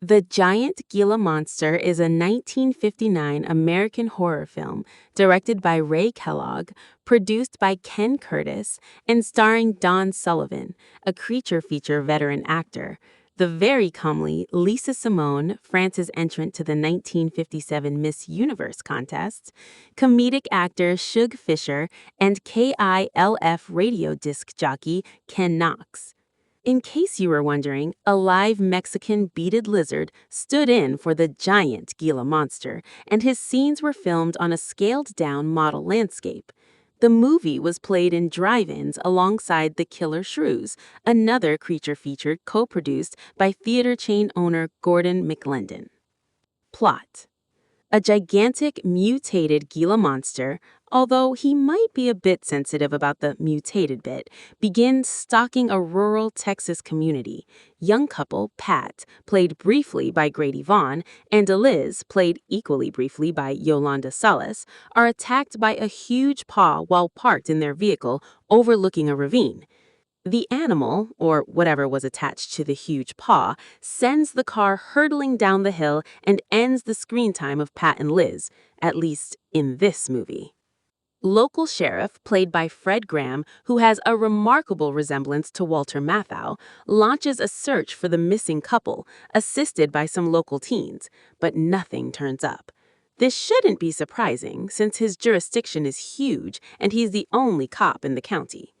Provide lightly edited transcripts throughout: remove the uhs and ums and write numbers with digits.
The Giant Gila Monster is a 1959 American horror film directed by Ray Kellogg, produced by Ken Curtis, and starring Don Sullivan, a creature feature veteran actor. The very comely Lisa Simone, France's entrant to the 1957 Miss Universe contest, comedic actor Shug Fisher, and KILF radio disc jockey Ken Knox. In case you were wondering, a live Mexican beaded lizard stood in for the giant Gila monster, and his scenes were filmed on a scaled-down model landscape. The movie was played in drive-ins alongside the Killer Shrews, another creature featured co-produced by theater chain owner Gordon McLendon. Plot: a gigantic mutated Gila monster, although he might be a bit sensitive about the mutated bit, begins stalking a rural Texas community. Young couple Pat, played briefly by Grady Vaughn, and Liz, played equally briefly by Yolanda Salas, are attacked by a huge paw while parked in their vehicle overlooking a ravine. The animal, or whatever was attached to the huge paw, sends the car hurtling down the hill and ends the screen time of Pat and Liz, at least in this movie. Local sheriff, played by Fred Graham, who has a remarkable resemblance to Walter Matthau, launches a search for the missing couple, assisted by some local teens, but nothing turns up. This shouldn't be surprising, since his jurisdiction is huge and he's the only cop in the county.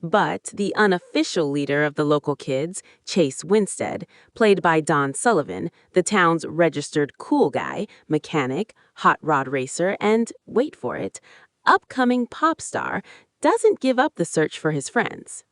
But the unofficial leader of the local kids, Chase Winstead, played by Don Sullivan, the town's registered cool guy, mechanic, hot rod racer, and, wait for it, upcoming pop star, doesn't give up the search for his friends.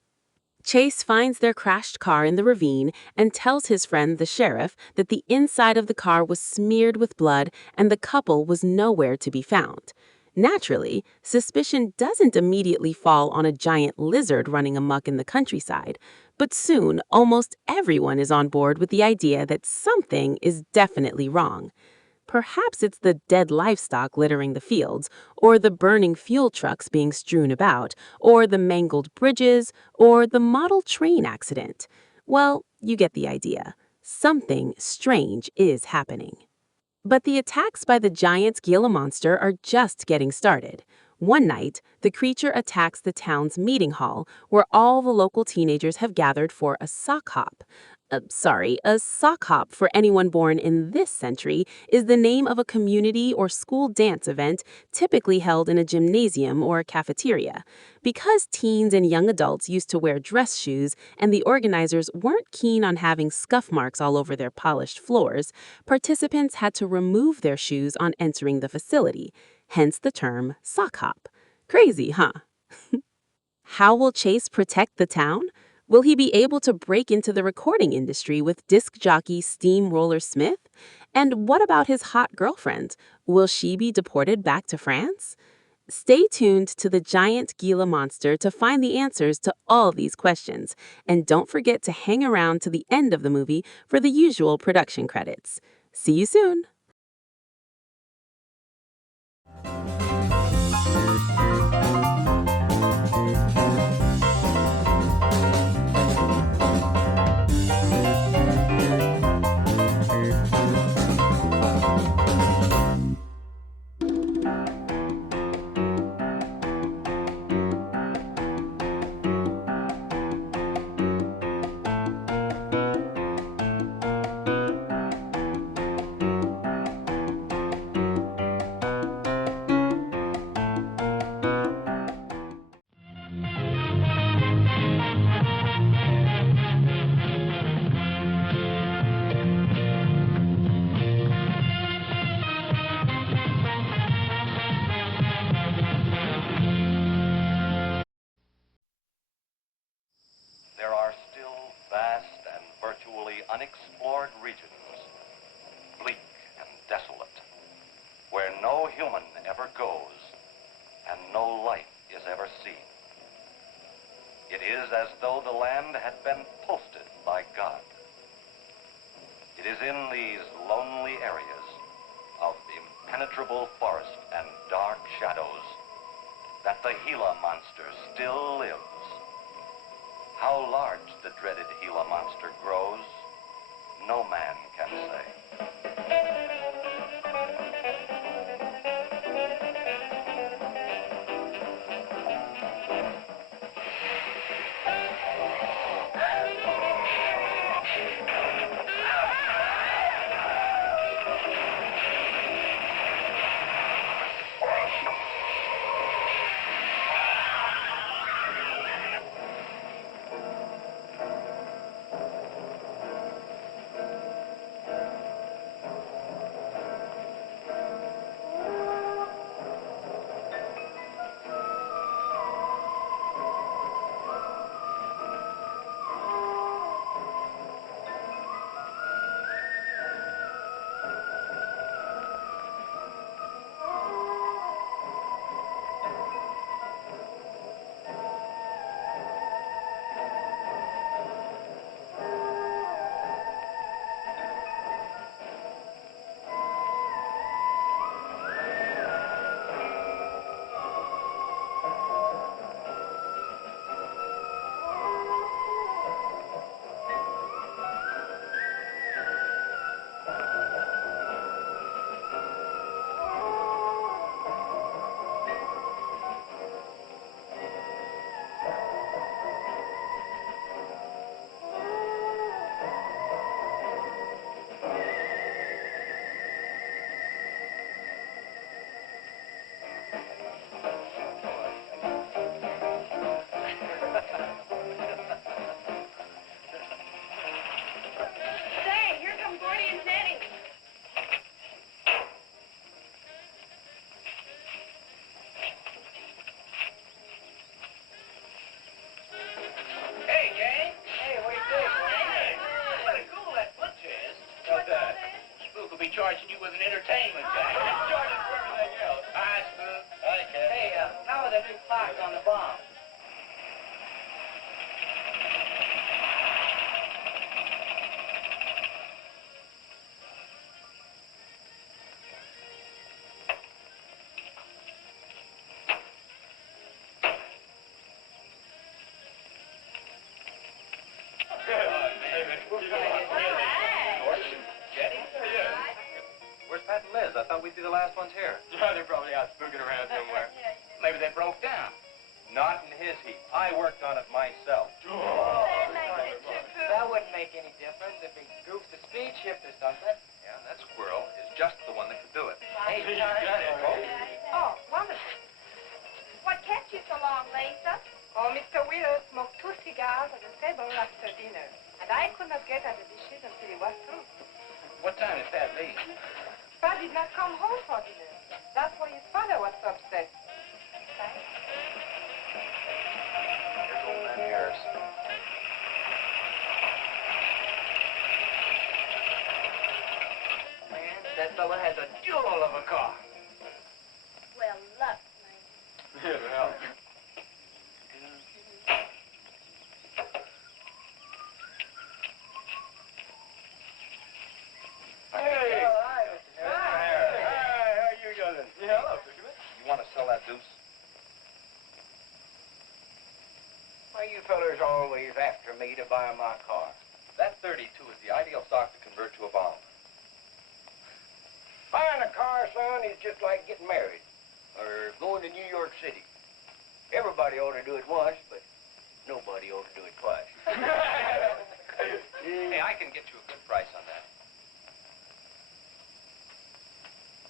Chase finds their crashed car in the ravine and tells his friend, the sheriff, that the inside of the car was smeared with blood and the couple was nowhere to be found. Naturally, suspicion doesn't immediately fall on a giant lizard running amok in the countryside, but soon almost everyone is on board with the idea that something is definitely wrong. Perhaps it's the dead livestock littering the fields, or the burning fuel trucks being strewn about, or the mangled bridges, or the model train accident. Well, you get the idea. Something strange is happening. But the attacks by the giant Gila monster are just getting started. One night, the creature attacks the town's meeting hall, where all the local teenagers have gathered for a sock hop. A sock hop, for anyone born in this century, is the name of a community or school dance event typically held in a gymnasium or a cafeteria. Because teens and young adults used to wear dress shoes and the organizers weren't keen on having scuff marks all over their polished floors, participants had to remove their shoes on entering the facility, hence the term sock hop. Crazy, huh? How will Chase protect the town? Will he be able to break into the recording industry with disc jockey Steamroller Smith? And what about his hot girlfriend? Will she be deported back to France? Stay tuned to the Giant Gila Monster to find the answers to all these questions. And don't forget to hang around to the end of the movie for the usual production credits. See you soon! There are still vast and virtually unexplored regions, bleak and desolate, where no human ever goes and no life is ever seen. It is as though the land had been posted by God. It is in these lonely areas of impenetrable forest and dark shadows that the Gila monster still lives. How large the dreaded Gila monster grows, no man can to say. Charging you with an entertainment guy. Charging for everything else. Hi, Spook. Hi, Ken. Hey, how are the new clocks on the bomb? I thought we'd be the last ones here. Yeah, they're probably out spooking around somewhere. Maybe they broke down. Not in his heap. I worked on it myself. Oh. That wouldn't make any difference if he goofed the speed shift or something. Yeah, that squirrel is just the one that could do it. Hey, He's got it. Oh, wonderful. What kept you so long, Lisa? Oh, Mr. Wheeler smoked 2 cigars at the table after dinner, and I could not get at the dishes until he was through. What time did Pat leave? Pat did not come home for dinner. That's why his father was so upset. Thanks. Here's old man Harris. Man, that fella has a jewel of a car. Well, luck, man. Yeah, well. Hey! Hi, Mr. Hi, how you doing? Yeah, hello, Fisherman. You want to sell that deuce? Why you fellers always after me to buy my car? That 32 is the ideal stock to convert to a bomb. Buying a car, son, is just like getting married or going to New York City. Everybody ought to do it once, but nobody ought to do it twice. Hey, I can get you a good price on that.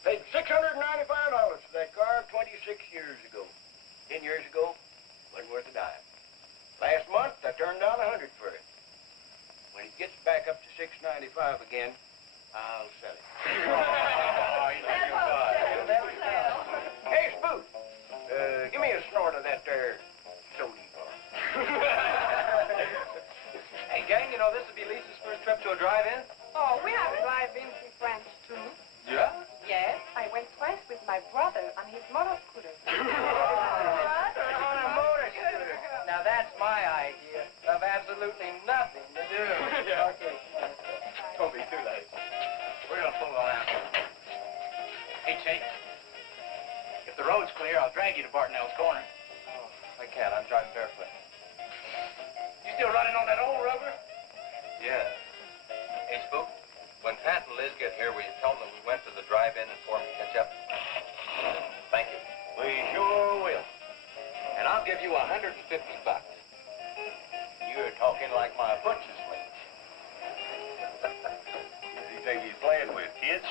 Paid $695 for that car 26 years ago. 10 years ago, wasn't worth a dime. Last month, I turned down $100 for it. When it gets back up to $695 again, I'll sell it. Hey, Spook, give me a snort of that there sody bar. Hey, gang, you know this would be Lisa's first trip to a drive-in? Oh, we have drive-ins in France, too. Yeah? Yes, I went twice with my brother on his motor scooter. On a motor scooter. Now, that's my idea of absolutely nothing to do. Yeah. Okay. Don't be too late. We're gonna pull around. Hey, Chase. If the road's clear, I'll drag you to Bartonell's corner. Oh, I can't. I'm driving barefoot. You still running on that old rubber? Yeah. Hey, Spook, when Pat sit here, will you tell them that we went to the drive-in and for them to catch up? Thank you. We sure will. And I'll give you $150. You're talking like my butcher's mate. Does he think he's playing with, kids?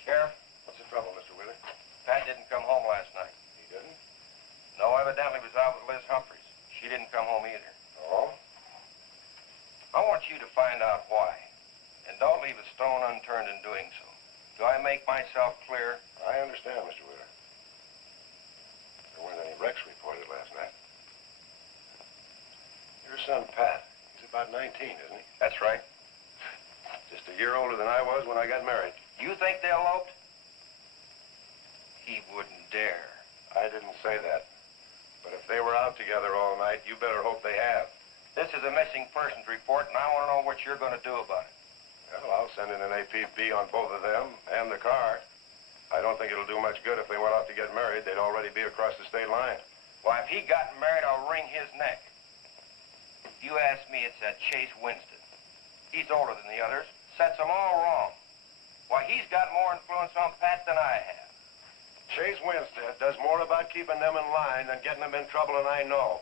Sheriff, What's the trouble, Mr. Wheeler? Pat didn't come home last night. He didn't? No, evidently was out with Liz Humphreys. She didn't come home either. Oh? I want you to find out why. And don't leave a stone unturned in doing so. Do I make myself clear? I understand, Mr. Wheeler. There weren't any wrecks reported last night. Your son, Pat, he's about 19, isn't he? That's right. Just a year older than I was when I got married. You think they eloped? He wouldn't dare. I didn't say that. But if they were out together all night, you better hope they have. This is a missing persons report, and I want to know what you're going to do about it. Well, I'll send in an APB on both of them and the car. I don't think it'll do much good if they went off to get married. They'd already be across the state line. Why, if he got married, I'll wring his neck. You ask me, it's that Chase Winston. He's older than the others. Sets them all wrong. Why, he's got more influence on Pat than I have. Chase Winstead does more about keeping them in line than getting them in trouble, and I know.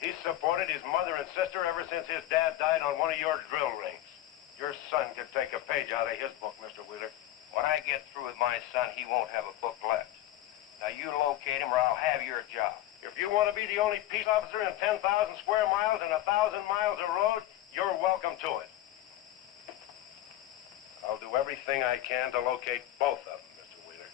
He's supported his mother and sister ever since his dad died on one of your drill rings. Your son could take a page out of his book, Mr. Wheeler. When I get through with my son, he won't have a book left. Now, you locate him or I'll have your job. If you want to be the only peace officer in 10,000 square miles and 1,000 miles of road, you're welcome to it. I'll do everything I can to locate both of them, Mr. Wheeler.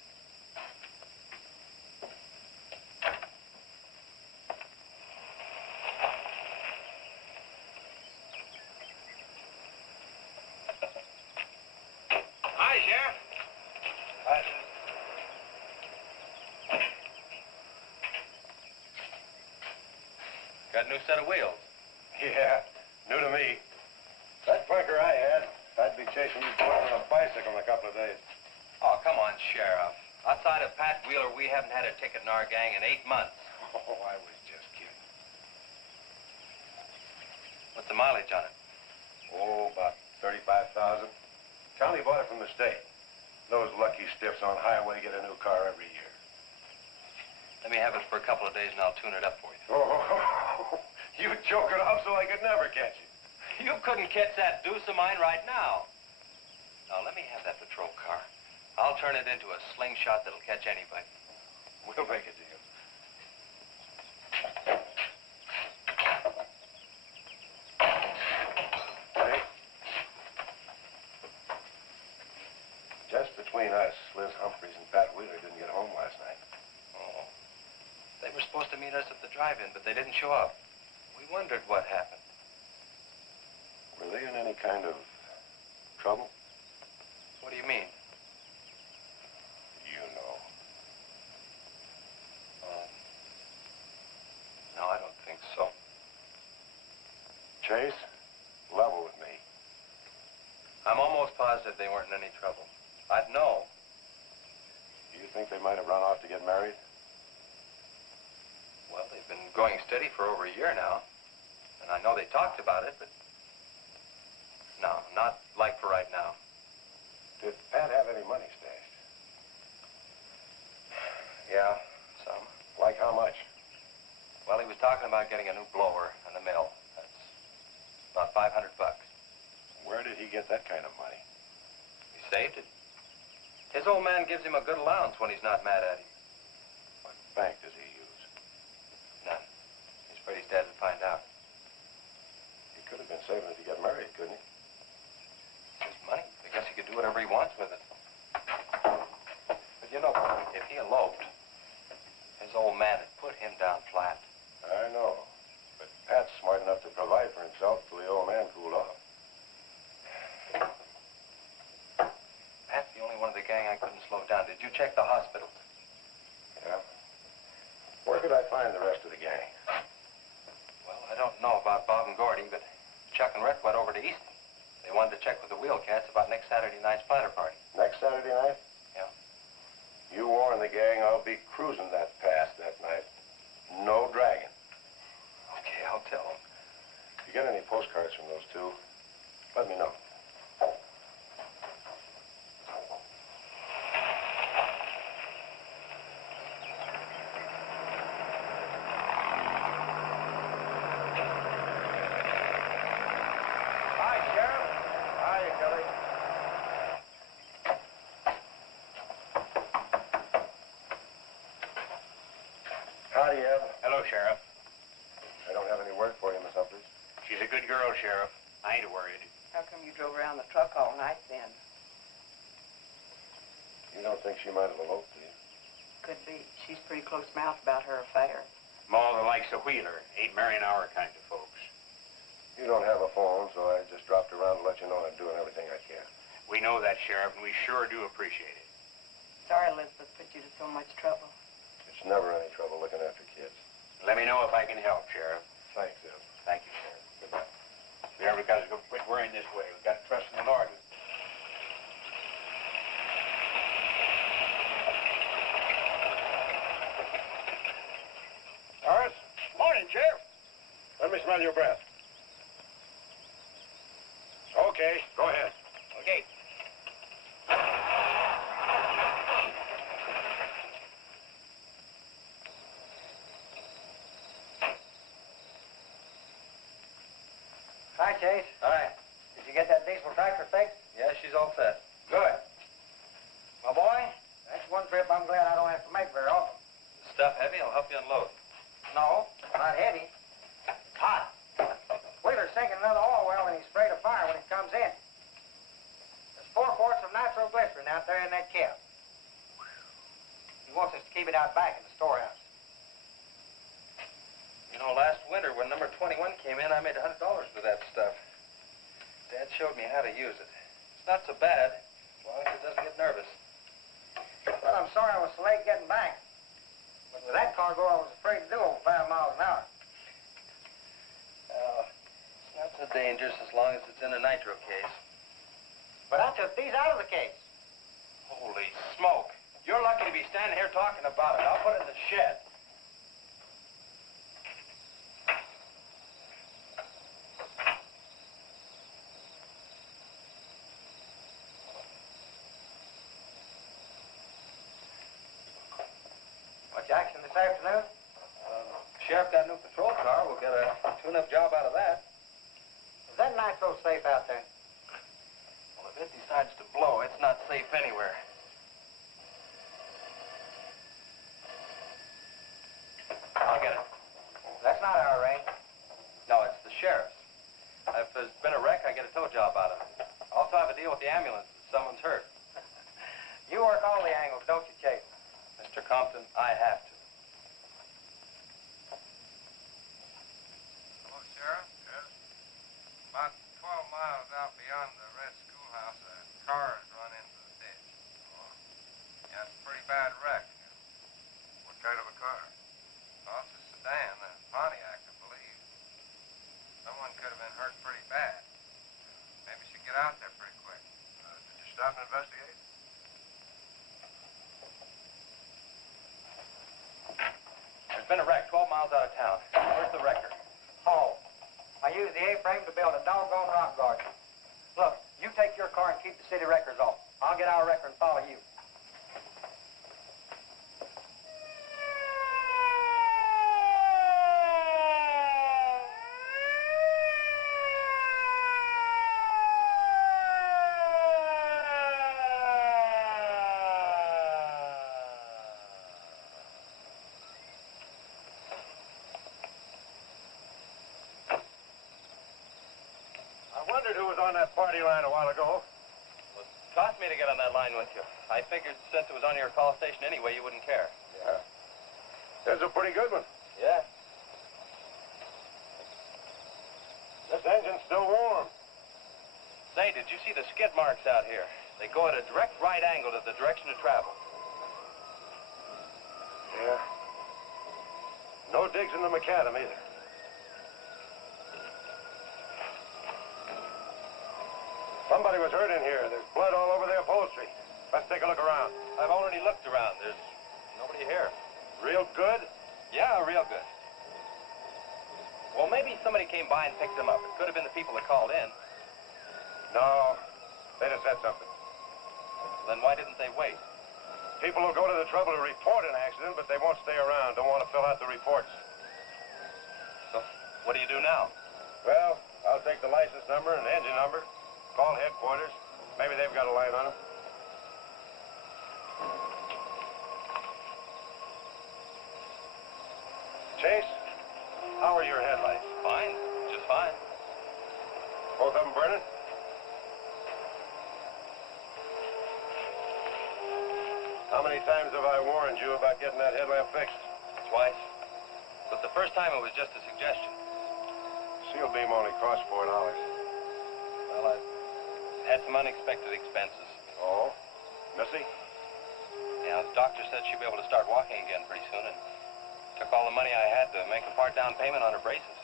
Hi, Sheriff. Got a new set of wheels. Yeah, new to me. That clunker I had, I'd be chasing you boys on a bicycle in a couple of days. Oh, come on, Sheriff. Outside of Pat Wheeler, we haven't had a ticket in our gang in 8 months. Oh, I was just kidding. What's the mileage on it? Oh, about 35,000. County bought it from the state. Those lucky stiffs on highway get a new car every year. Let me have it for a couple of days and I'll tune it up for you. Oh, you choke it off so I could never catch you. You couldn't catch that deuce of mine right now. Now, let me have that patrol car. I'll turn it into a slingshot that'll catch anybody. We'll make a deal. Hey. Just between us, Liz Humphreys and Pat Wheeler didn't get home last night. Oh. They were supposed to meet us at the drive-in, but they didn't show up. We wondered what happened. Were they in any kind of trouble? What do you mean? You know. No, I don't think so. Chase, level with me. I'm almost positive they weren't in any trouble. I'd know. Do you think they might have run off to get married? Well, they've been going steady for over a year now. And I know they talked about it, but... No, not like for right now. Did Pat have any money stashed? Yeah, some. Like how much? Well, he was talking about getting a new blower and a mill. That's about $500. Where did he get that kind of money? He saved it. His old man gives him a good allowance when he's not mad at him. What bank does he use? None. He's afraid his dad would find out. He could have been saving it to get married, couldn't he? It's his money. I guess he could do whatever he wants with it. But you know, if he eloped, his old man had put him down flat. I know. But Pat's smart enough to provide for himself till the old man cooled off. Pat's the only one of the gang I couldn't slow Chuck and Rhett went over to Easton. They wanted to check with the wheel cats about next Saturday night's splatter party. Next Saturday night? Yeah. You warn the gang I'll be cruising that pass that night. No dragging. Okay, I'll tell them. If you get any postcards from those two, let me know. Hi, Sheriff. Hi, Kelly. Howdy, Eb. Hello, Sheriff. I don't have any word for you, Miss Humphries. She's a good girl, Sheriff. I ain't worried. How come you drove around the truck all night then? You don't think she might have eloped, do you? Could be. She's pretty close-mouthed about her affair. Ma the likes of Wheeler. Ain't marrying our kind of folks. You don't have a phone, so I just dropped around to let you know I'm doing everything I can. We know that, Sheriff, and we sure do appreciate it. Sorry Elizabeth put you to so much trouble. It's never any trouble looking after kids. Let me know if I can help, Sheriff. Thanks, Eb. Thank you, Sheriff. Goodbye. We ever got to go quit worrying this way. We've got to trust in the Lord. Horace? Morning, Sheriff. Let me smell your breath. Okay, go ahead. Okay. Hi, Chase. Hi. Did you get that diesel tractor fixed? Yeah, she's all set. Good. My boy, that's one trip I'm glad I don't have to make very often. The stuff heavy? I'll help you unload. No, not heavy. It's hot. Wheeler's sinking another oil well and he's afraid of fire when it comes in. There's 4 quarts of nitroglycerin out there in that kit. He wants us to keep it out back in the storehouse. You know, last winter when number 21 came in, I made $100 with that stuff. Dad showed me how to use it. It's not so bad, as long as it doesn't get nervous. Well, I'm sorry I was so late getting back. But with that cargo, I was afraid to do over 5 miles an hour. It's not so dangerous as long as it's in a nitro case. But I took these out of the case. Holy smoke. You're lucky to be standing here talking about it. I'll put it in the shed. Much action this afternoon? Sheriff got a new patrol car. We'll get a tune-up job out of that. Is that nitro safe out there? Well, if it decides to blow, it's not safe anywhere. I'll get it. That's not our range. No, it's the sheriff's. If there's been a wreck, I get a tow job out of it. I also have a deal with the ambulance if someone's hurt. You work all the angles, don't you, Chase? Mr. Compton, I have to. Hello, Sheriff. Yes. About 12 miles out beyond the red schoolhouse, a car has run into the ditch. Oh. Yeah, it's a pretty bad wreck. What kind of a car? Oh, it's a sedan, a Pontiac, I believe. Someone could have been hurt pretty bad. Maybe we should get out there pretty quick. Did you stop and investigate? There's been a wreck 12 miles out of town. Where's the wrecker? Oh, I used the A-frame to build a doggone rock garden. Look, you take your car and keep the city wreckers off. I'll get our wrecker and follow you. I wondered who was on that party line a while ago. Well, it cost me to get on that line with you. I figured since it was on your call station anyway, you wouldn't care. Yeah. That's a pretty good one. Yeah. This engine's still warm. Say, did you see the skid marks out here? They go at a direct right angle to the direction of travel. Yeah. No digs in the macadam either. Somebody was hurt in here. There's blood all over the upholstery. Let's take a look around. I've already looked around. There's nobody here. Real good? Yeah, real good. Well, maybe somebody came by and picked them up. It could have been the people that called in. No. They'd have said something. Then why didn't they wait? People will go to the trouble to report an accident, but they won't stay around. Don't want to fill out the reports. So, what do you do now? Well, I'll take the license number and engine number, call headquarters. Maybe they've got a line on them. Chase, how are your headlights? Fine, just fine. Both of them burning? How many times have I warned you about getting that headlamp fixed? Twice. But the first time it was just a suggestion. Seal beam only cost $4. Well, I had some unexpected expenses. Oh? Missy? Yeah, the doctor said she'd be able to start walking again pretty soon, and took all the money I had to make a part down payment on her braces.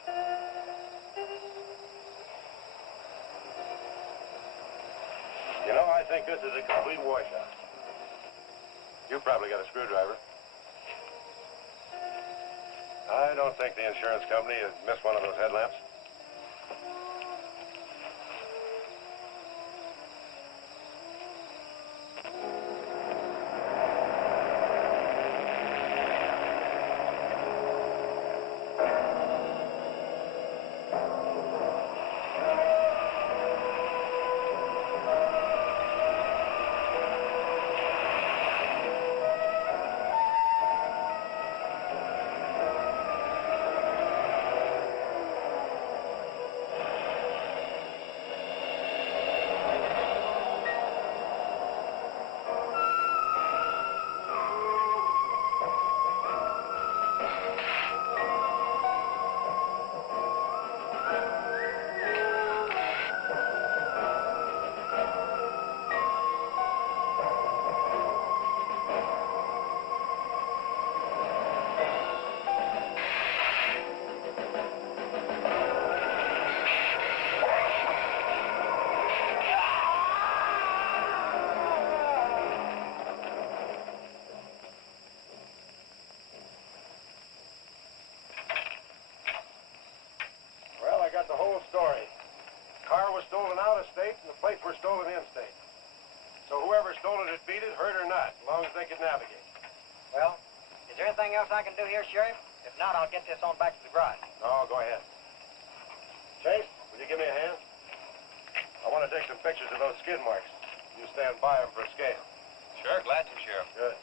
You know, I think this is a complete washout. You probably got a screwdriver. I don't think the insurance company has missed one of those headlamps. I got the whole story. The car was stolen out of state, and the plates were stolen in state. So whoever stole it had beat it, hurt or not, as long as they could navigate. Well, is there anything else I can do here, Sheriff? If not, I'll get this on back to the garage. No, go ahead. Chase, will you give me a hand? I want to take some pictures of those skid marks. You stand by them for a scale. Sure, glad to, Sheriff. Good.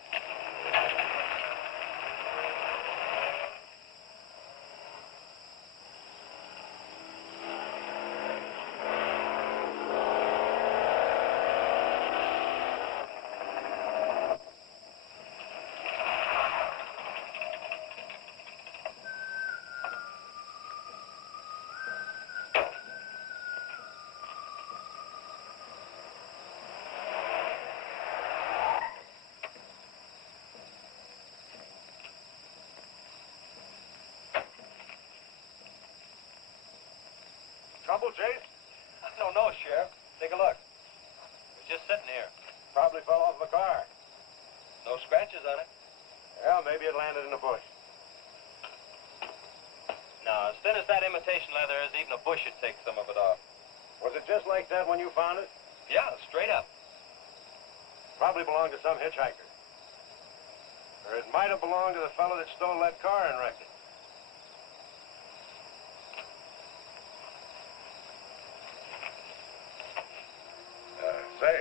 Trouble, Chase? I don't know, Sheriff. Take a look. It was just sitting here. Probably fell off the car. No scratches on it. Well, maybe it landed in a bush. No, as thin as that imitation leather is, even a bush would take some of it off. Was it just like that when you found it? Yeah, straight up. Probably belonged to some hitchhiker. Or it might have belonged to the fellow that stole that car and wrecked it. Say,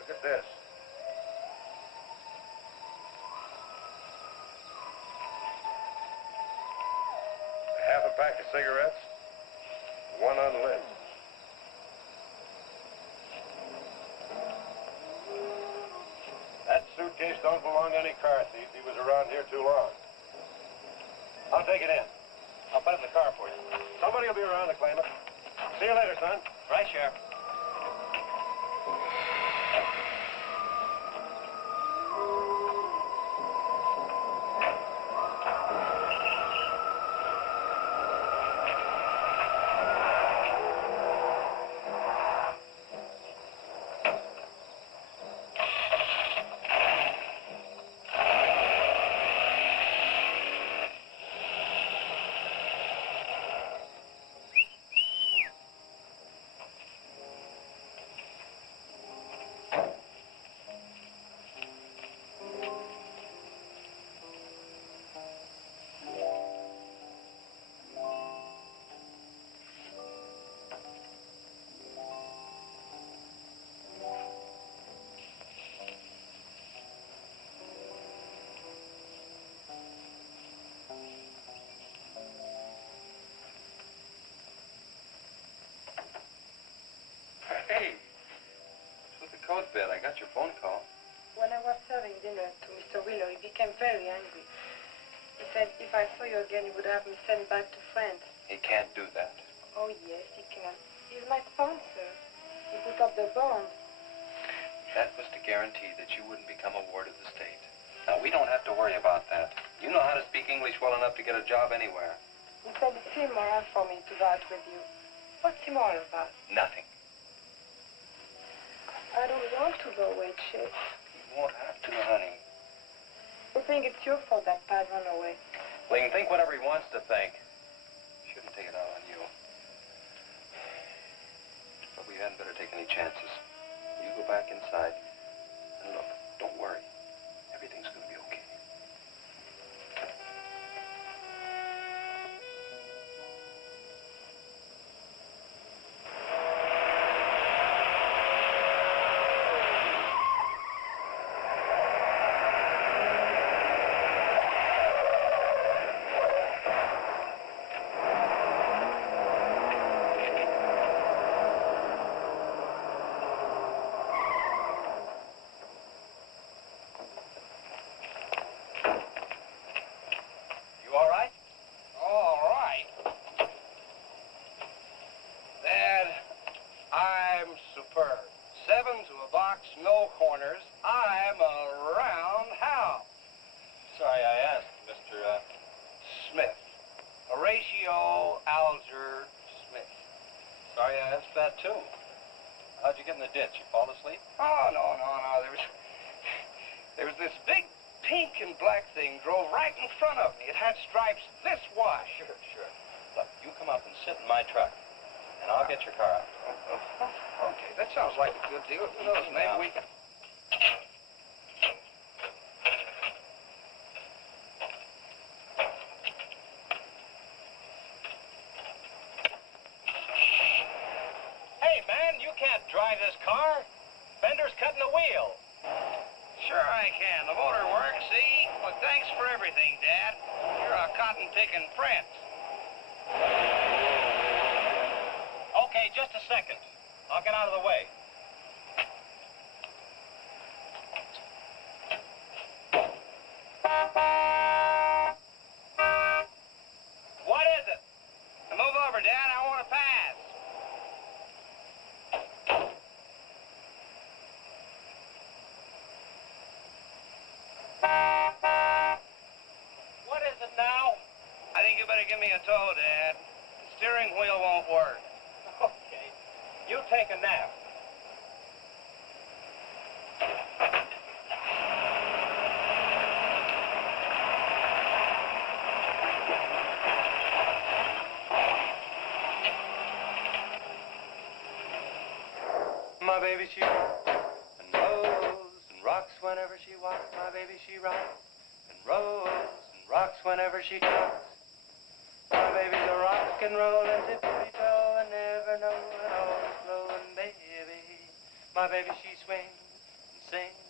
look at this. Half a pack of cigarettes, one unlit. That suitcase don't belong to any car thief. He was around here too long. I'll take it in. I'll put it in the car for you. Somebody will be around to claim it. See you later, son. Right, Sheriff. bit. I got your phone call. When I was serving dinner to Mr. Wheeler, he became very angry. He said if I saw you again, he would have me sent back to France. He can't do that. Oh, yes, he can. He's my sponsor. He put up the bond. That was to guarantee that you wouldn't become a ward of the state. Now, we don't have to worry about that. You know how to speak English well enough to get a job anywhere. He said it's immoral for me to vouch with you. What's immoral about? Nothing. I don't want to go away, Chip. You won't have to, honey. I think it's your fault that Pat ran away. Well, he can think whatever he wants to think. Shouldn't take it out on you. But we hadn't better take any chances. You go back inside, and look, don't worry. Everything's going to be okay. Give me a tow, Dad. The steering wheel won't work. Okay. You take a nap. My baby, she rocks and rolls and rocks whenever she walks. My baby, she rocks and rolls and rocks whenever she talks. My baby's a rock and rollin' tippy-toe and never know and always blowin' baby. My baby, she swings and sings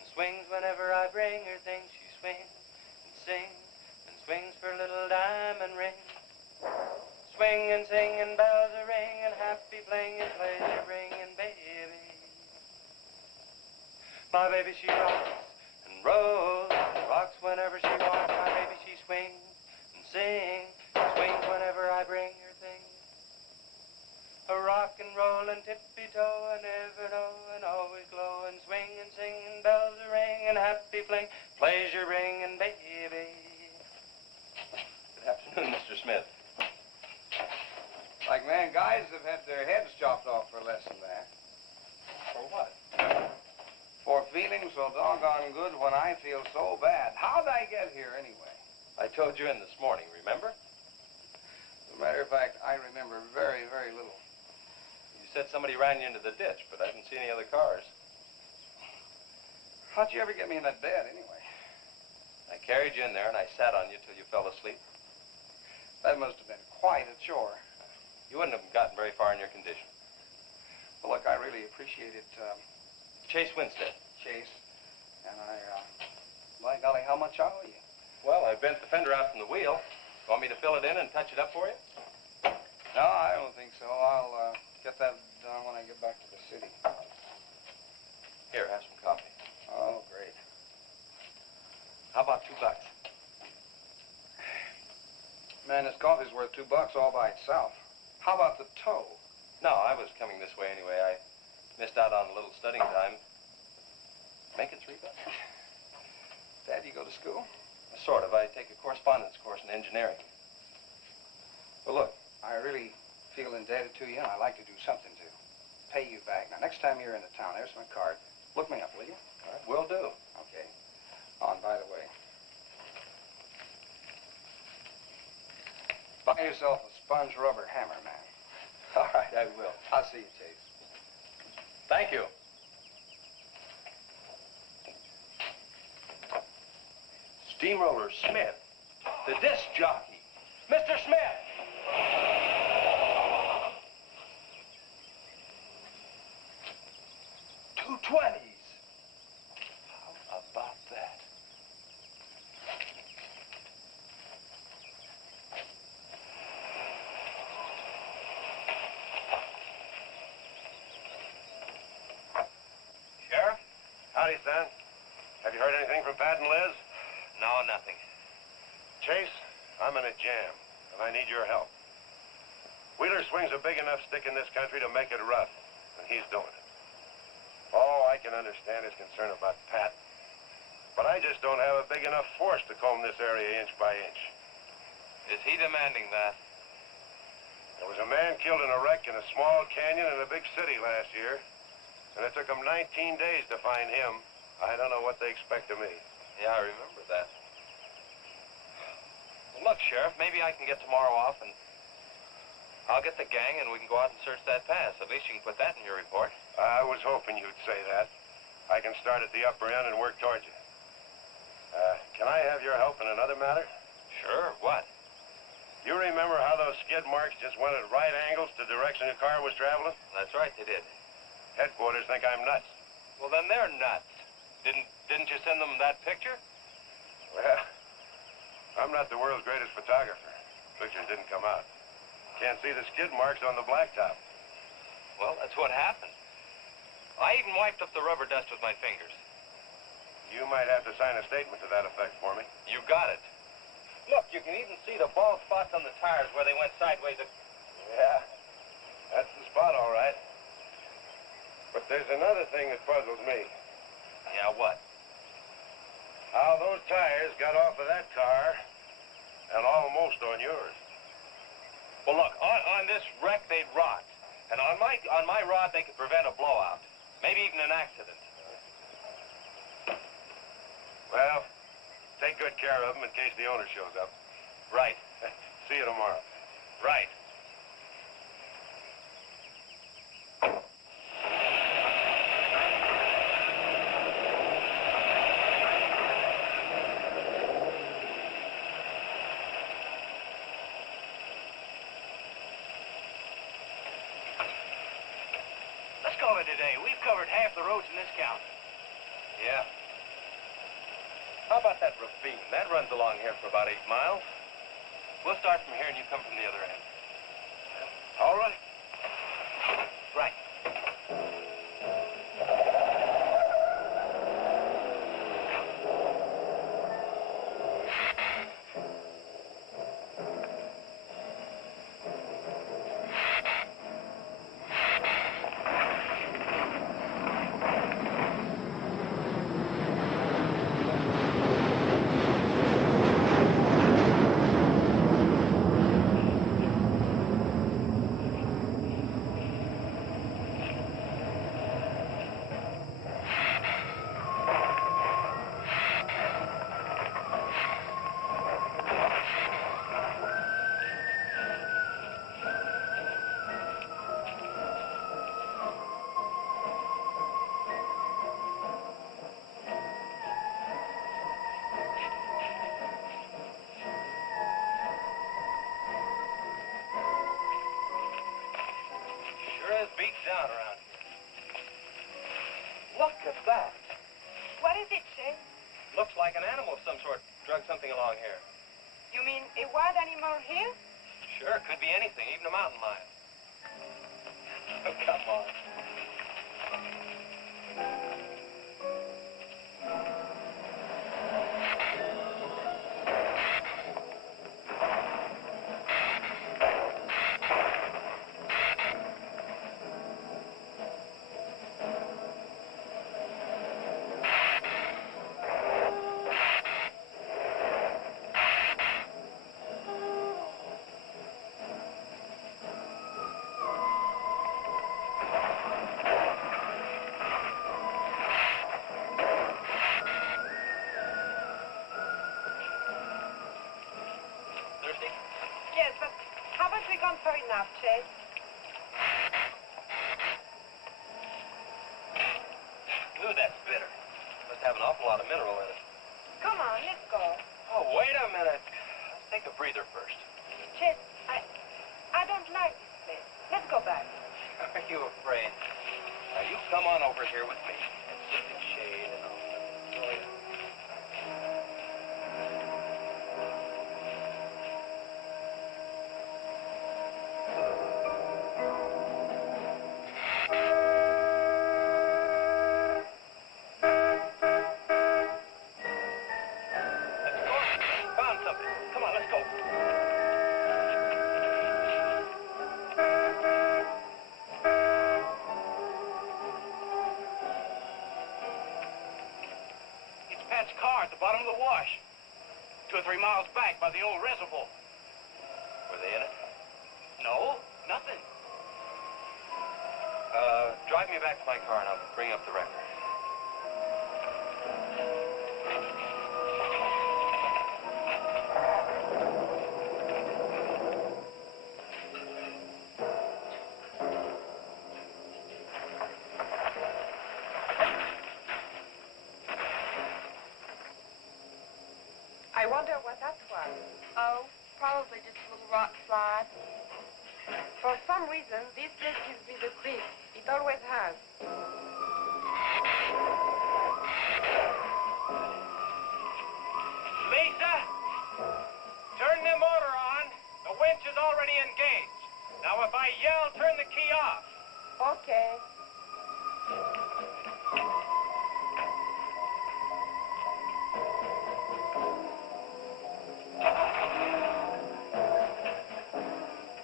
and swings whenever I bring her things. She swings and sings and swings for little diamond rings. Swing and sing and bells a ring and happy fling and pleasure bringing baby. My baby, she rocks and rolls and rocks whenever she walks. My baby, she swings and sings. Swings whenever I bring her things. A rock and roll and tippy-toe and ever know and always glow and swing and sing and bells a ring and happy fling, pleasure ring and baby. Good afternoon, Mr. Smith. Like man, guys have had their heads chopped off for less than that. For what? For feeling so doggone good when I feel so bad. How'd I get here anyway? I told you in this morning, remember? As a matter of fact, I remember very, very little. You said somebody ran you into the ditch, but I didn't see any other cars. How'd you ever get me in that bed, anyway? I carried you in there, and I sat on you till you fell asleep. That must have been quite a chore. You wouldn't have gotten very far in your condition. Well, look, I really appreciate it, Chase Winstead. Chase. And by golly, how much I owe you? Well, I bent the fender out from the wheel. Want me to fill it in and touch it up for you? No, I don't think so. I'll get that done when I get back to the city. coffee's worth $2 all by itself. How about the tow? No, I was coming this way anyway. I missed out on a little studying time. Make it $3. Dad, you go to school? Sort of. I take a correspondence course in engineering. Well, look, I really feel indebted to you, and I'd like to do something to pay you back. Now, next time you're in the town, there's my card. Look me up, will you? All right, will do. Okay. Oh, and by the way, buy yourself a sponge rubber hammer, man. All right, I will. I'll see you, Chase. Thank you. Steamroller Smith, the disc jockey. Mr. Smith! 220s. How about that? Sheriff? Howdy, son. Have you heard anything from Pat and Liz? No, nothing. Chase, I'm in a jam, and I need your help. Wheeler swings a big enough stick in this country to make it rough, and he's doing it. Oh, I can understand his concern about Pat, but I just don't have a big enough force to comb this area inch by inch. Is he demanding that? There was a man killed in a wreck in a small canyon in a big city last year, and it took them 19 days to find him. I don't know what they expect of me. Yeah, I remember that. Well, look, Sheriff, maybe I can get tomorrow off and I'll get the gang and we can go out and search that pass. At least you can put that in your report. I was hoping you'd say that. I can start at the upper end and work towards you. Can I have your help in another matter? Sure, what? You remember how those skid marks just went at right angles to the direction your car was traveling? That's right, they did. Headquarters think I'm nuts. Well, then they're nuts. Didn't you send them that picture? Well, I'm not the world's greatest photographer. Pictures didn't come out. Can't see the skid marks on the blacktop. Well, that's what happened. I even wiped up the rubber dust with my fingers. You might have to sign a statement to that effect for me. You got it. Look, you can even see the bald spots on the tires where they went sideways. Yeah, that's the spot, all right. But there's another thing that puzzles me. Yeah, what? How those tires got off of that car and almost on yours. Well, look, on this wreck, they'd rot. And on my rod, they could prevent a blowout. Maybe even an accident. Well, take good care of them in case the owner shows up. Right. See you tomorrow. Right. Let's call it a day. We've covered half the roads in this county. Yeah. How about that ravine? That runs along here for about 8 miles. We'll start from here and you come from the other end. All right. Right. Beats down around here. Look at that. What is it, Shay? Looks like an animal of some sort drug something along here. You mean a wild animal here? Sure, could be anything, even a mountain lion. Oh, come on. be there first. Chase, I don't like this place. Let's go back. Are you afraid? Now, you come on over here with me and sit in shade and all. Oh, yeah. Car at the bottom of the wash. 2 or 3 miles back by the old reservoir. Were they in it? No, nothing. Drive me back to my car and I'll bring up the record. I wonder what that was. Oh, probably just a little rock slide. For some reason, this place gives me the creep. It always has. Lisa, turn the motor on. The winch is already engaged. Now, if I yell, turn the key off. Okay.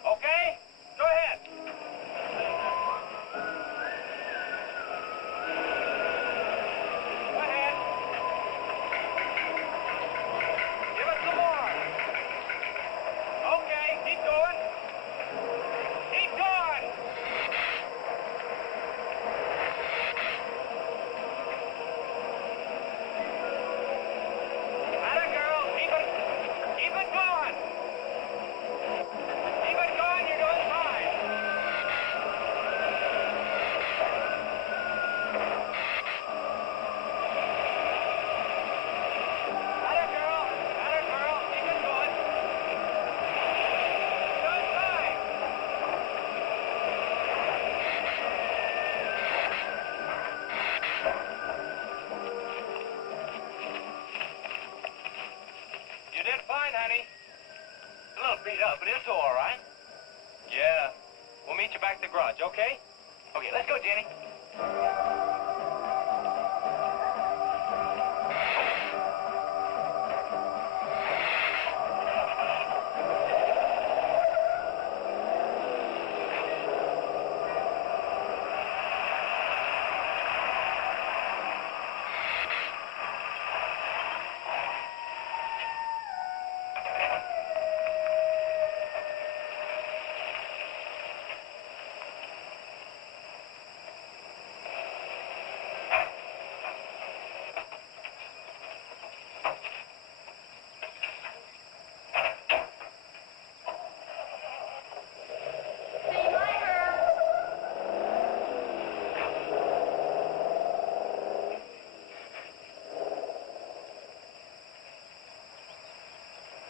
Okay? Go ahead. Go ahead. Give it some more. Okay, keep going. Keep going. Atta girl, keep it going. Keep it going, you're doing fine. Atta girl, keep it going. Doing fine. You did fine, honey. A little beat up, but it's all right. Yeah. We'll meet you back at the garage, okay? Okay, let's go, Jenny.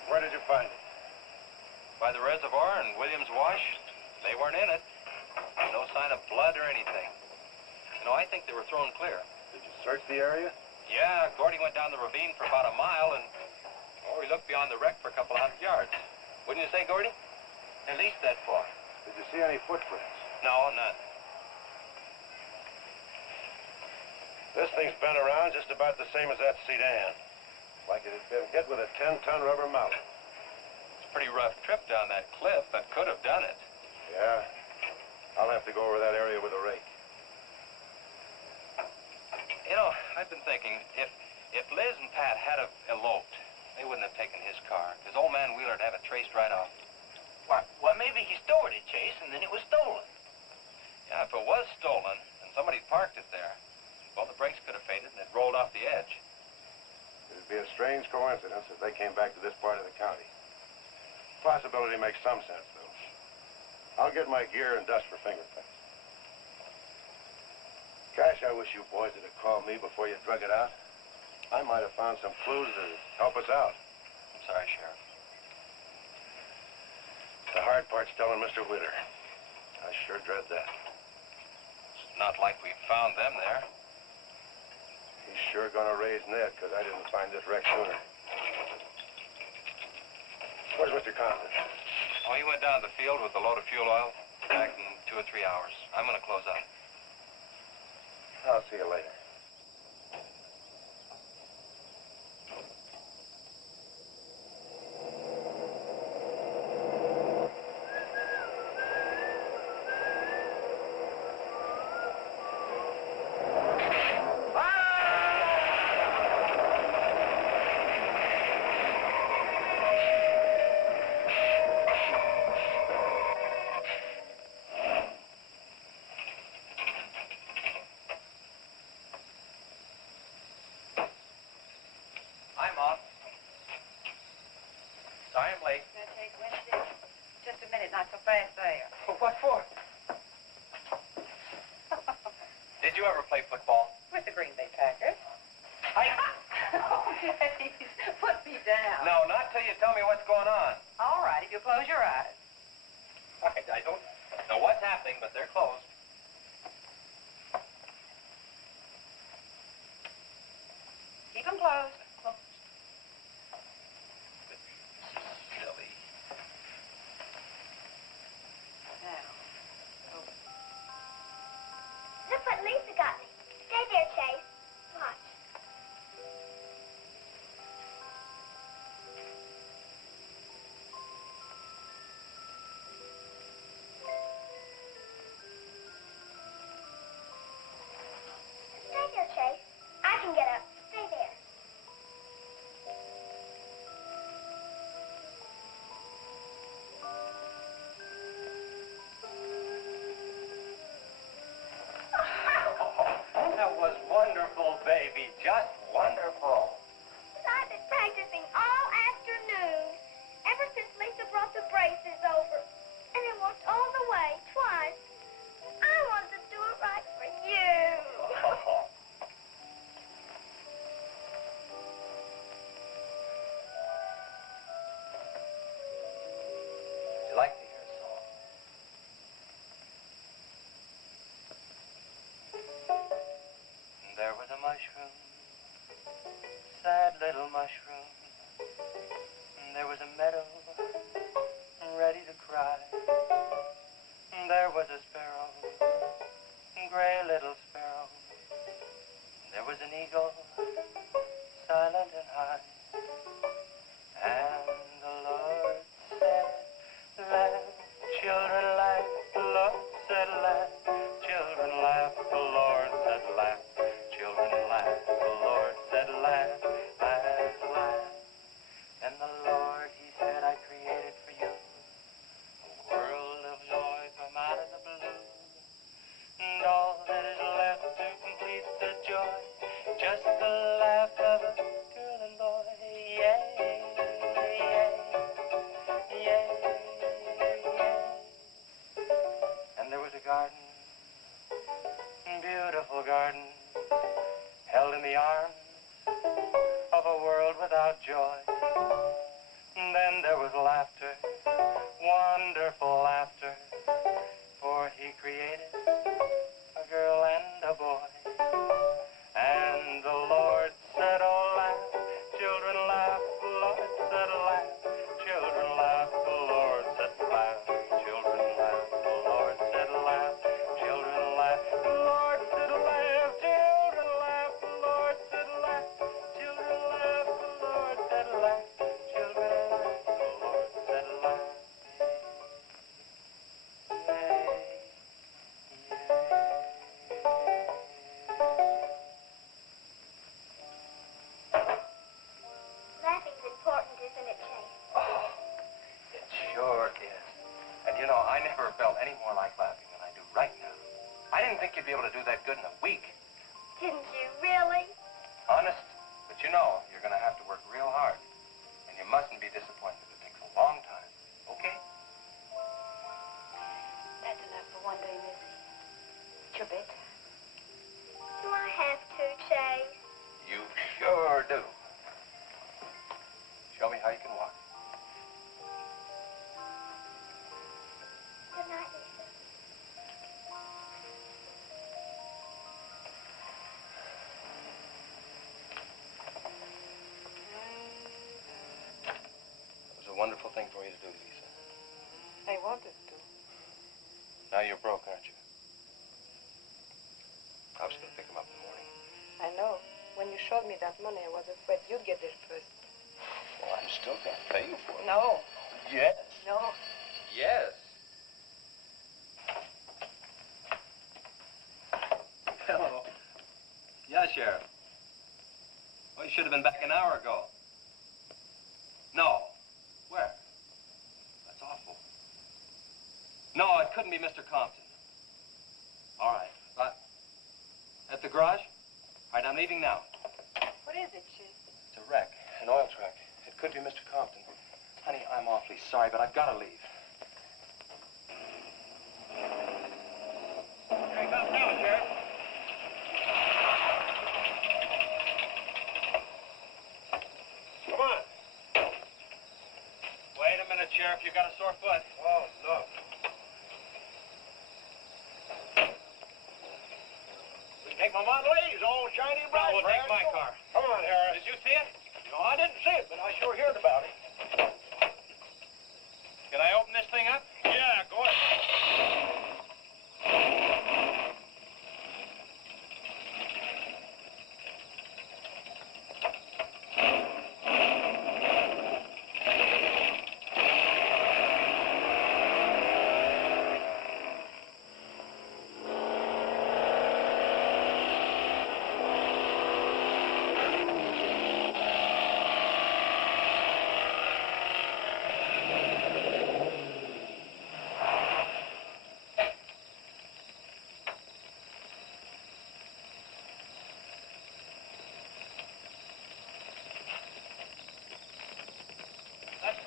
Where did you find it? By the reservoir and Williams Wash, they weren't in it. No sign of blood or anything. You know, I think they were thrown clear. Did you search the area? Yeah, Gordy went down the ravine for about a mile and, we looked beyond the wreck for a couple of 100 yards. Wouldn't you say, Gordy? At least that far. Did you see any footprints? No, none. This thing's been around just about the same as that sedan. Like it had been hit with a 10-ton rubber mallet. It's a pretty rough trip down that cliff, but could have done it. Yeah. I'll have to go over that area with a rake. You know, I've been thinking, if Liz and Pat had have eloped, they wouldn't have taken his car, because old man Wheeler'd have it traced right off. Well, maybe he stored it, Chase, and then it was stolen. Yeah, if it was stolen, and somebody parked it there, well, the brakes could have faded and it rolled off the edge. It'd be a strange coincidence if they came back to this part of the county. Possibility makes some sense, though. I'll get my gear and dust for fingerprints. Gosh, I wish you boys would have called me before you drug it out. I might have found some clues to help us out. I'm sorry, Sheriff. part's telling Mr. Wheeler. I sure dread that. It's not like we found them there. He's sure gonna raise Ned, because I didn't find this wreck sooner. Where's Mr. Compton? Oh, he went down to the field with a load of fuel oil. Back in 2 or 3 hours. I'm gonna close up. I'll see you later. Hi, Mom. Sorry I'm late. Take Wednesday. Just a minute, not so fast there. What for? Did you ever play football? With the Green Bay Packers. Oh, please, put me down. No, not till you tell me what's going on. All right, if you close your eyes. I don't know what's happening, but they're closed. Keep them closed. Silly. Now. Look what Lisa got me. Stay there, Chase. Watch. Stay there, Chase. I can get up. Stay there. That was wonderful, baby. Just wonderful. I've been practicing all afternoon. Ever since Lisa brought the braces over. And I walked all the way, twice. I wanted to do it right for you. Would you like to hear a song? There was a mushroom, sad little mushroom. There was a meadow, ready to cry. There was a sparrow, gray little sparrow. There was an eagle, silent and high. And the Lord said, laugh, children laugh. The Lord said, laugh, children laugh. The Lord said, laugh, children laugh. The Lord said, laugh, laugh, laugh. And the Lord, he said, I created for you a world of joy from out of the blue. And all that is left to complete the joy, just the laugh of a girl and boy. Yay, yay, yay, yay. And there was a garden, beautiful garden, held in the arms of a world without joy. And then there was laughter, wonderful laughter, for he created a girl and a boy. And the Lord said, oh, laugh, children laugh. The Lord said, laugh, children laugh. The Lord said, laugh, children laugh. The Lord said, laugh, children laugh. The Lord said, laugh, children laugh. The Lord said, laugh, children laugh. The Lord said, laugh, children laugh. The Lord said, laugh. Laughing's important, isn't it, Chase? Oh, it sure is. And you know, I never felt any more like laughing than I do right now. I didn't think you'd be able to do that good in a week. Didn't you really? Honest. But you know, you're going to have to work real hard. And you mustn't be disappointed. It takes a long time. Okay? That's enough for one day, Missy. It's your bedtime. Do I have to, Chase? You sure do. Show me how you can walk. thing for you to do, Lisa. I wanted to. Now you're broke, aren't you? I was going to pick him up in the morning. I know. When you showed me that money, I was afraid you'd get there first. Well, I'm still going to pay you for it. No. Yes. No. Yes. Hello. Yeah, Sheriff. Well, you should have been back an hour ago. No. Where? That's awful. No, it couldn't be Mr. Compton. All right. At the garage? All right, I'm leaving now. What is it, Chief? It's a wreck, an oil track. It could be Mr. Compton. Honey, I'm awfully sorry, but I've got to leave. Here he comes now, Sheriff. Come on. Wait a minute, Sheriff. You got a sore foot. Oh, no. Take my Model A's, all shiny bright. No, we'll take my car. Come on, Harris. Did you see it? No, I didn't see it, but I sure heard about it. Can I open this thing up? Yeah, go ahead.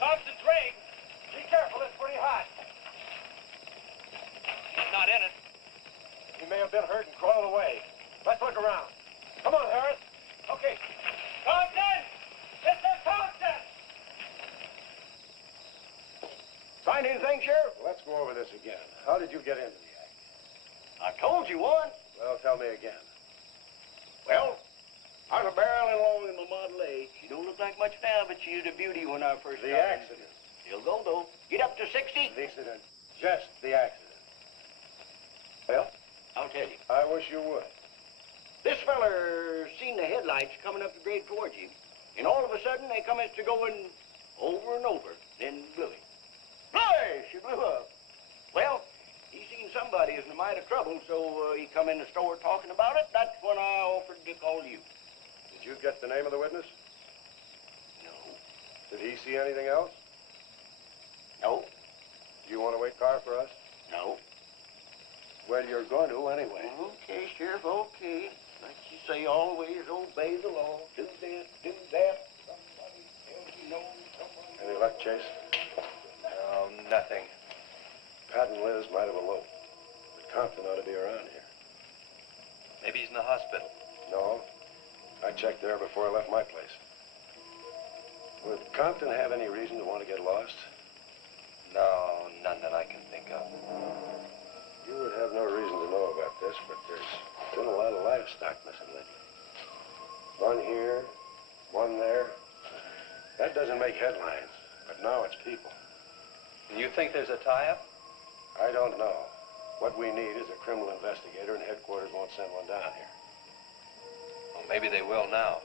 Concentrate. Be careful, it's pretty hot. He's not in it. He may have been hurt and crawled away. Let's look around. Come on, Harris. Okay. Compton! Mr. Compton! Find anything, Sheriff? Let's go over this again. How did you get into the act? I told you once. Well, tell me again. Well, I was barreling along in my Model A. She don't look like much now, but she was a beauty when I first The started. accident. She'll go, though. Get up to 60. The accident. Just the accident. Well, I'll tell you. I wish you would. This feller seen the headlights coming up the grade towards him, and all of a sudden they commenced to going over and over, then blew him. Boy, she blew up. Well, he seen somebody was in a mite of trouble, so he come in the store talking about it. That's when I offered to call you. Did you get the name of the witness? No. Did he see anything else? No. Do you want to wait car for us? No. Well, you're going to anyway. Okay, Sheriff, okay. Like you say, always obey the law. Do this, do that. Somebody else you know, somebody. Any luck, Chase? No, nothing. Pat and Liz might have eloped, but Compton ought to be around here. Maybe he's in the hospital. No. I checked there before I left my place. Would Compton have any reason to want to get lost? No, none that I can think of. You would have no reason to know about this, but there's been a lot of livestock missing lately. One here, one there. That doesn't make headlines, but now it's people. And you think there's a tie-up? I don't know. What we need is a criminal investigator, and headquarters won't send one down here. Well, maybe they will now.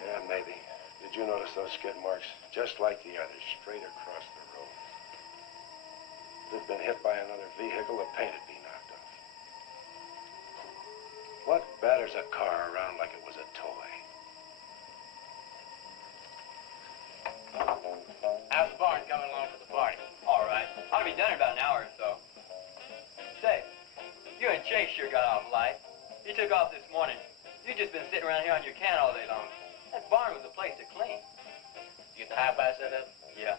Yeah, maybe. Did you notice those skid marks? Just like the others, straight across the road. If they'd been hit by another vehicle, the paint would be knocked off. What batters a car around like it was a toy? How's the barn coming along for the party? All right. I'll be done in about an hour or so. Say, you and Chase sure got off light. You took off this morning. You've just been sitting around here on your can all day long. That barn was a place to clean. You get the high pass set up? Yeah.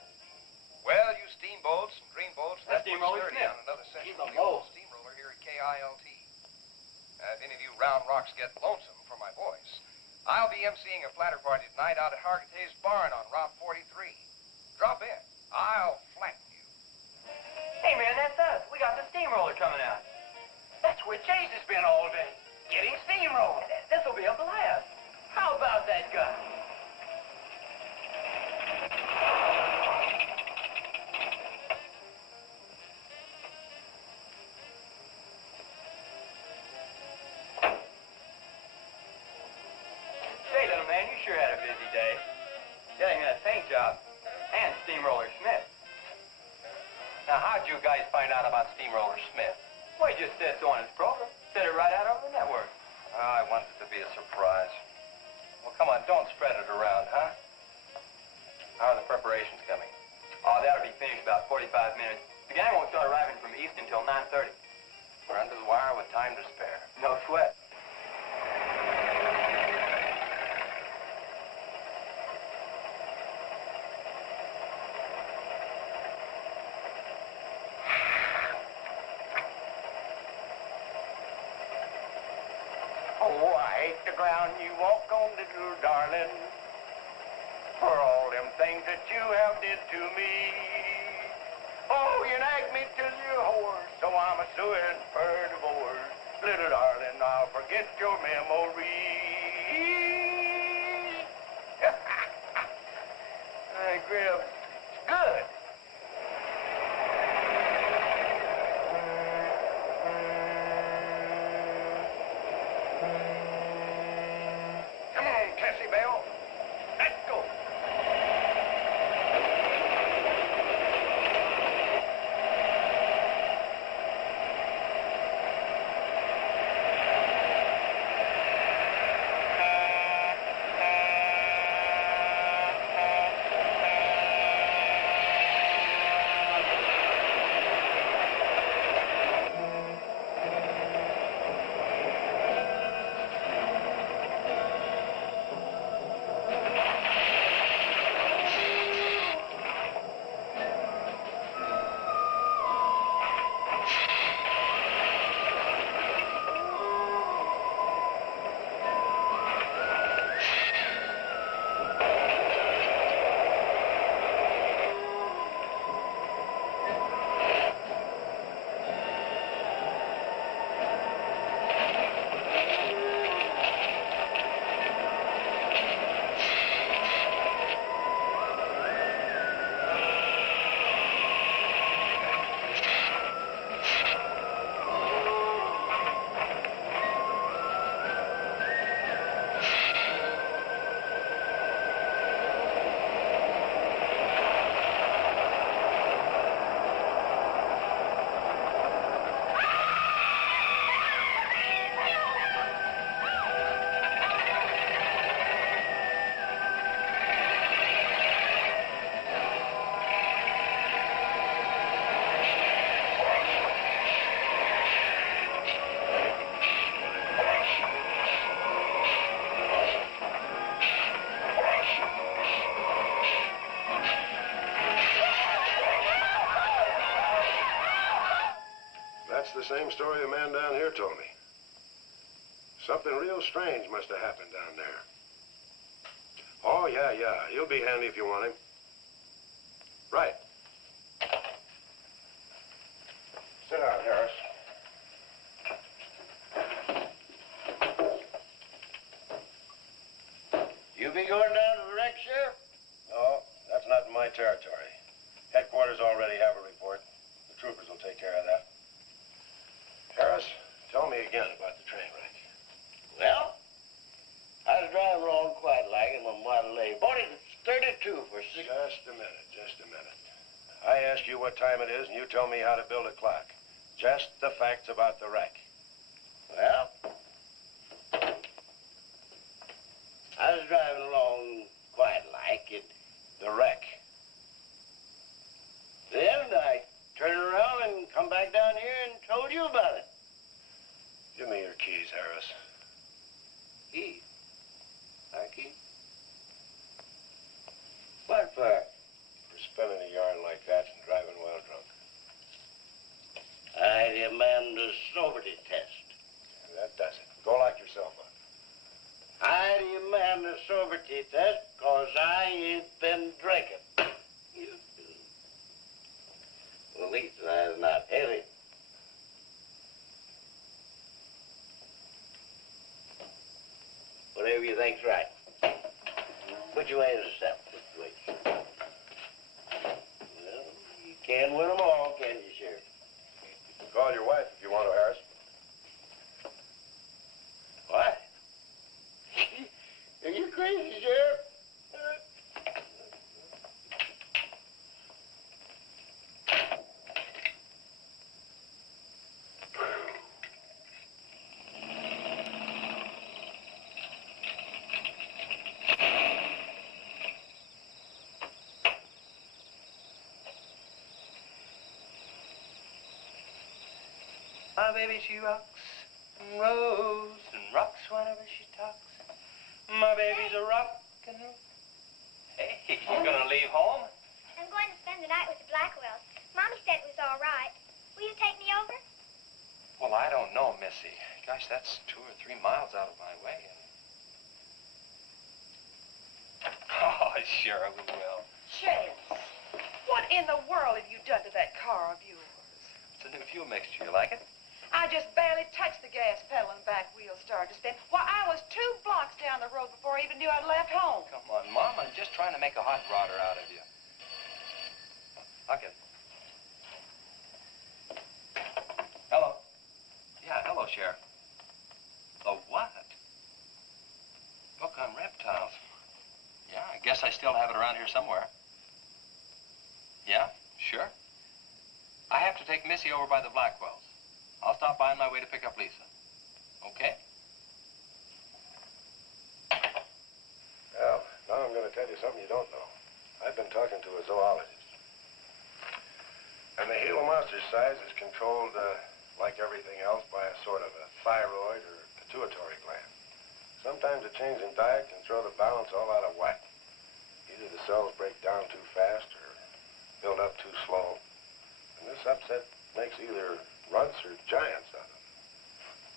Well, you steamboats and dreamboats, That that puts steamroller 30 Smith. on another section He's of a the old bull. steamroller here at KILT. If any of you round rocks get lonesome for my voice, I'll be emceeing a flatter party tonight out at Hargitay's barn on Route 43. Drop in. I'll flatten you. Hey, man, that's us. We got the steamroller coming out. That's where Chase has been all day. Getting steamrolled. This'll be a blast. How about that guy? man, you sure had a busy day. Getting that paint job and Steamroller Smith. Now, how'd you guys find out about Steamroller Smith? Well, he just said so on his program. Said it right out over the network. I wanted it to be a surprise. Well, come on, don't spread it around, huh? How are the preparations coming? Oh, that'll be finished about 45 minutes. The gang won't start arriving from East until 9:30. We're under the wire with time to spare. No sweat. Oh, I hate the ground you walk on, little darling, for all them things that you have did to me. Oh, you nagged me till you're hoarse, so I'm a suing for divorce. Little darling, I'll forget your memory. Hey, Grib, it's good. Come on, Tessie Bell. Let's go. That's the same story the man down here told me. Something real strange must have happened down there. Oh, yeah. He'll be handy if you want him. Right. Sit down, Harris. You be going down to the wreck, Sheriff? No, that's not in my territory. Headquarters already have a report. The troopers will take care of that. Harris, tell me again about the train wreck. Well, I was driving along quite like in my Model A. Bought it at 32 for $6. Just a minute. I ask you what time it is, and you tell me how to build a clock. Just the facts about the wreck. Well, I was driving along quite like it. The wreck. Then I turned around and come back down here and told you about it. Give me your keys, Harris. Keys? My keys? What for? For spinning a yarn like that and driving while drunk. I demand a sobriety test. That does it. Go lock yourself up. I demand a sobriety test because I ain't been drinking. Well, at least that's not heavy. Whatever you think's right. Which way is the step? Which way? Well, you can't win them all, can you, Sheriff? Call your wife if you want to, Harris. What? Are you crazy? crazy, Sheriff. My baby, she rocks and rolls and rocks whenever she talks. My baby's a rockin'. Hey, you gonna leave home? I'm going to spend the night with the Blackwells. Mommy said it was all right. Will you take me over? Well, I don't know, Missy. Gosh, that's 2 or 3 miles out of my way. Oh, sure we will. Chase, what in the world have you done to that car of yours? It's a new fuel mixture. You like it? I just barely touched the gas pedal and back wheel started to spin. Why, I was 2 blocks down the road before I even knew I'd left home. Come on, Mom. I'm just trying to make a hot rodder out of you. Okay. Hello. Yeah, hello, Sheriff. A what? Book on reptiles. Yeah, I guess I still have it around here somewhere. Yeah, sure. I have to take Missy over by the Blackwells. I'll stop by on my way to pick up Lisa. Okay? Well, now I'm going to tell you something you don't know. I've been talking to a zoologist. And the Gila Monster's size is controlled, like everything else, by a sort of a thyroid or pituitary gland. Sometimes a change in diet can throw the balance all out of whack. Either the cells break down too fast or build up too slow. And this upset makes either runts or giants out of them.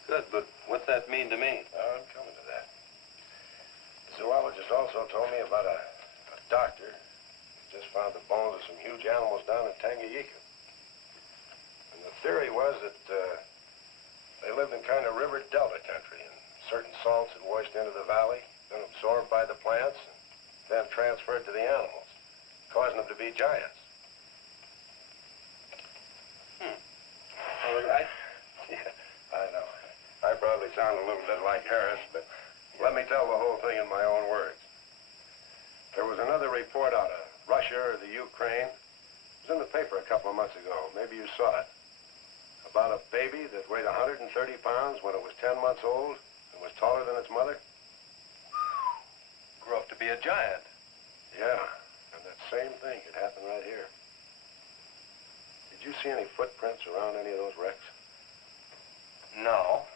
Good, but what's that mean to me? I'm coming to that. The zoologist also told me about a doctor who just found the bones of some huge animals down in Tanganyika. And the theory was that they lived in kind of river delta country, and certain salts had washed into the valley, been absorbed by the plants, and then transferred to the animals, causing them to be giants. Well, yeah, I know. I probably sound a little bit like Harris, but let me tell the whole thing in my own words. There was another report out of Russia or the Ukraine. It was in the paper a couple of months ago. Maybe you saw it. About a baby that weighed 130 pounds when it was 10 months old and was taller than its mother. Grew up to be a giant. Yeah, and that same thing could happen right here. Did you see any footprints around any of those wrecks? No.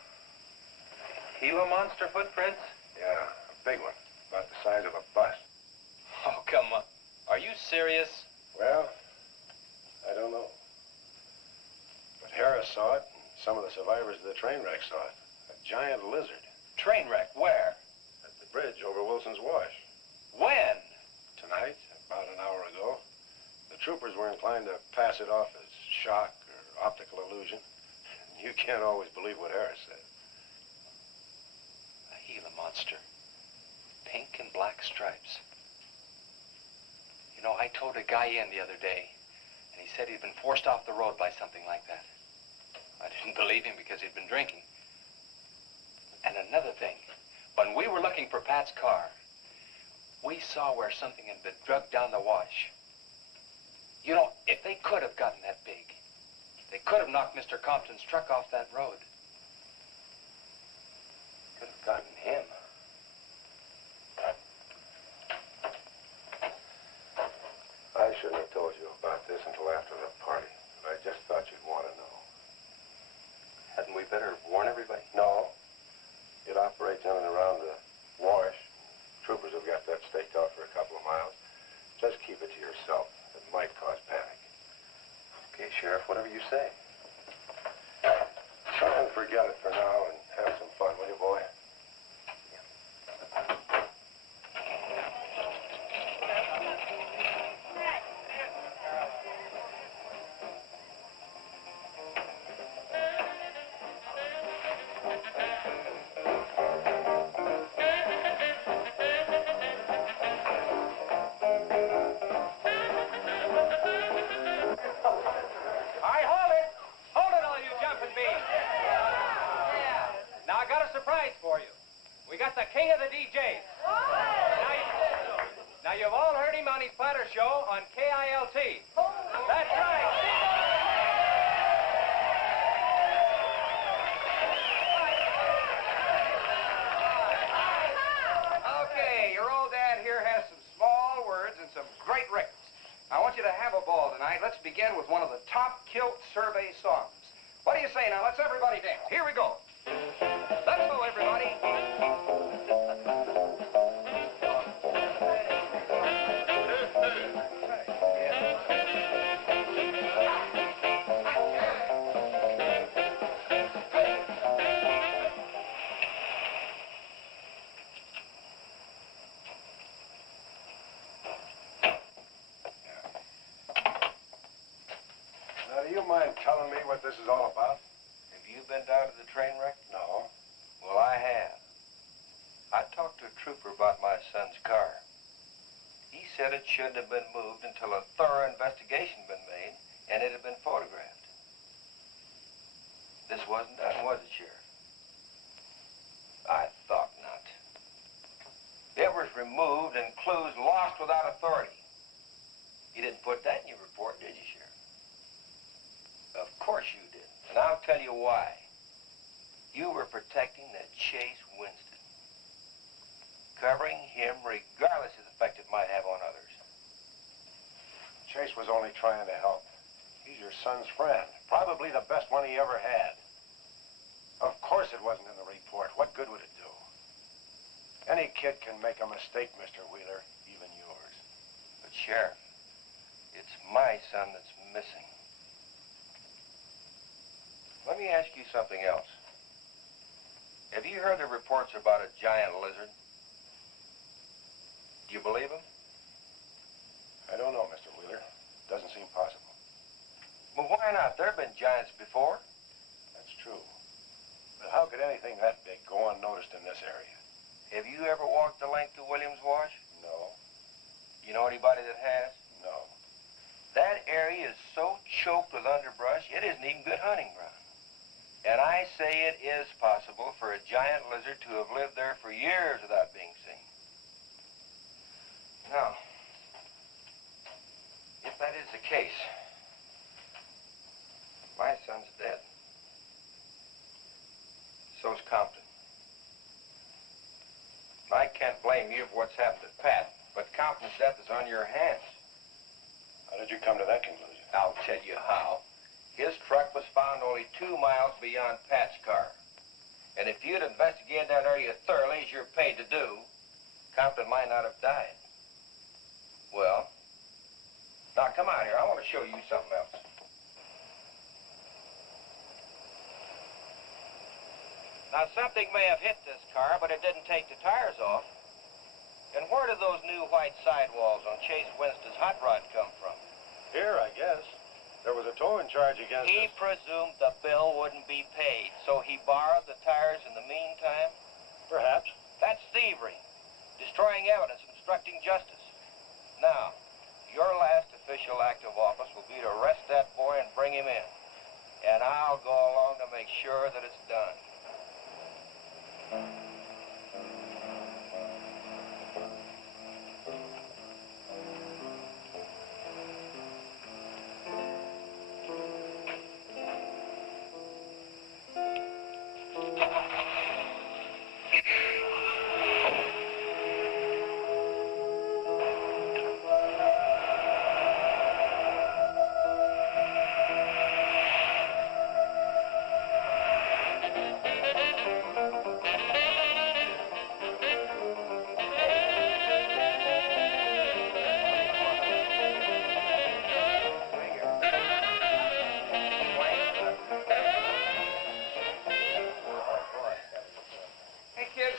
Gila Monster footprints? Yeah, a big one, about the size of a bus. Oh, come on. Are you serious? Well, I don't know. But Harris saw it, and some of the survivors of the train wreck saw it. A giant lizard. Train wreck? Where? At the bridge over Wilson's Wash. When? Tonight, about an hour ago. The troopers were inclined to pass it off as shock or optical illusion. You can't always believe what Harris said. A Gila Monster. Pink and black stripes. You know, I towed a guy in the other day, and he said he'd been forced off the road by something like that. I didn't believe him because he'd been drinking. And another thing, when we were looking for Pat's car, we saw where something had been drugged down the wash. You know, if they could have gotten that big, they could have knocked Mr. Compton's truck off that road. Could have gotten him. I shouldn't have told you about this until after the party. I just thought you'd want to know. Hadn't we better warn everybody? No. It operates in and around the wash. Troopers have got that staked out for a couple of miles. Just keep it to yourself. It might cause panic. Okay, Sheriff, whatever you say. Try and forget it for now and have some fun, will you, boy? Surprise for you. We got the king of the DJs. Now, you've all heard him on his platter show on KILT. That's right. Okay, your old dad here has some small words and some great records. I want you to have a ball tonight. Let's begin with one of the top kilt survey songs. What do you say now? Let's everybody dance. Here we go. Let's go, everybody. Now, do you mind telling me what this is all about? Have you been down to the train wreck? No. Well, I have. I talked to a trooper about my son's car. He said it shouldn't have been moved until a thorough investigation had been made and it had been photographed. This wasn't done, was it, Sheriff? I thought not. It was removed and clues lost without authority. You didn't put that in your report, did you, Sheriff? Of course you did. And I'll tell you why. You were protecting that Chase Winston. Covering him regardless of the effect it might have on others. Chase was only trying to help. He's your son's friend. Probably the best one he ever had. Of course it wasn't in the report. What good would it do? Any kid can make a mistake, Mr. Wheeler, even yours. But, Sheriff, it's my son that's missing. Let me ask you something else. Have you heard the reports about a giant lizard? Do you believe them? I don't know, Mr. Wheeler. Doesn't seem possible. Well, why not? There have been giants before. That's true. But how could anything that big go unnoticed in this area? Have you ever walked the length of Williams Wash? No. You know anybody that has? No. That area is so choked with underbrush, it isn't even good hunting ground. And I say it is possible for a giant lizard to have lived there for years without being seen. Now, if that is the case, my son's dead. So's Compton. I can't blame you for what's happened to Pat, but Compton's death is on your hands. How did you come to that conclusion? I'll tell you how. His truck was found only 2 miles beyond Pat's car. And if you'd investigated that area thoroughly, as you're paid to do, Compton might not have died. Well, now come out here. I want to show you something else. Now, something may have hit this car, but it didn't take the tires off. And where did those new white sidewalls on Chase Winston's hot rod come from? Here, I guess. There was a towing charge against He us. presumed the bill wouldn't be paid, so he borrowed the tires in the meantime? Perhaps. That's thievery, destroying evidence, obstructing justice. Now, your last official act of office will be to arrest that boy and bring him in. And I'll go along to make sure that it's done.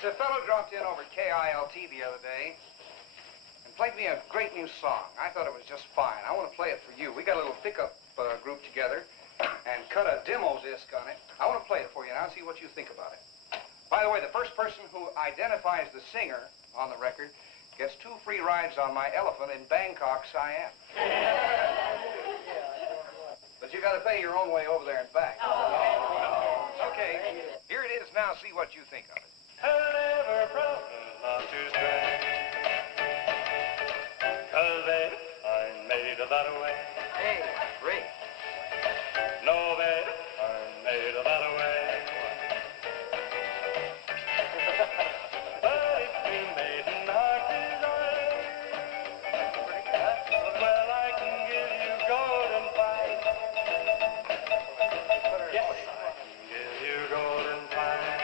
A fellow dropped in over KILT the other day and played me a great new song. I thought it was just fine. I want to play it for you. We got a little pickup group together and cut a demo disc on it. I want to play it for you now and see what you think about it. By the way, the first person who identifies the singer on the record gets 2 free rides on my elephant in Bangkok, Siam. But you got to pay your own way over there and back. Okay, here it is now. See what you think of it. Never promise not to stray. that way. Hey, Ray. No, they are made that way. But if we made in our design, well, I can give you golden fine. Yes, I can give you golden fine.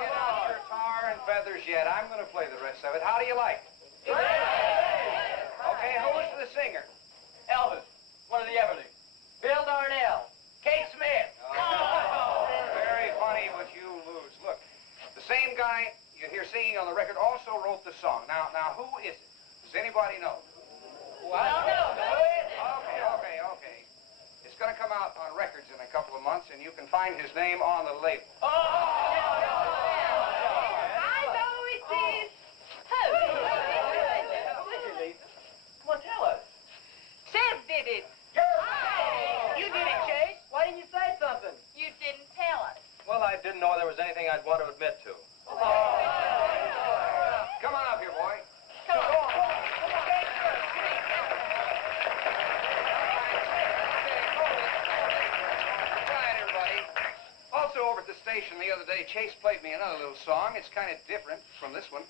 Get out your tar and feathers yet. I'm going to play the rest of it. How do you like it? Okay, who's the singer? Elvis, one of the Everlys. Bill Darnell. Kate Smith. Very funny, but you lose. Look, the same guy you hear singing on the record also wrote the song. Now, who is it? Does anybody know? Well, I don't know. Okay. It's going to come out on records in a couple of months, and you can find his name on the label. I know it is. Come on, tell us. Chef did it. You did it, Chase. Why didn't you say something? You didn't tell us. Well, I didn't know there was anything I'd want to admit to. Come on up here, boy. Come on. Quiet, everybody. Also, over at the station the other day, Chase played me another little song. It's kind of different from this one.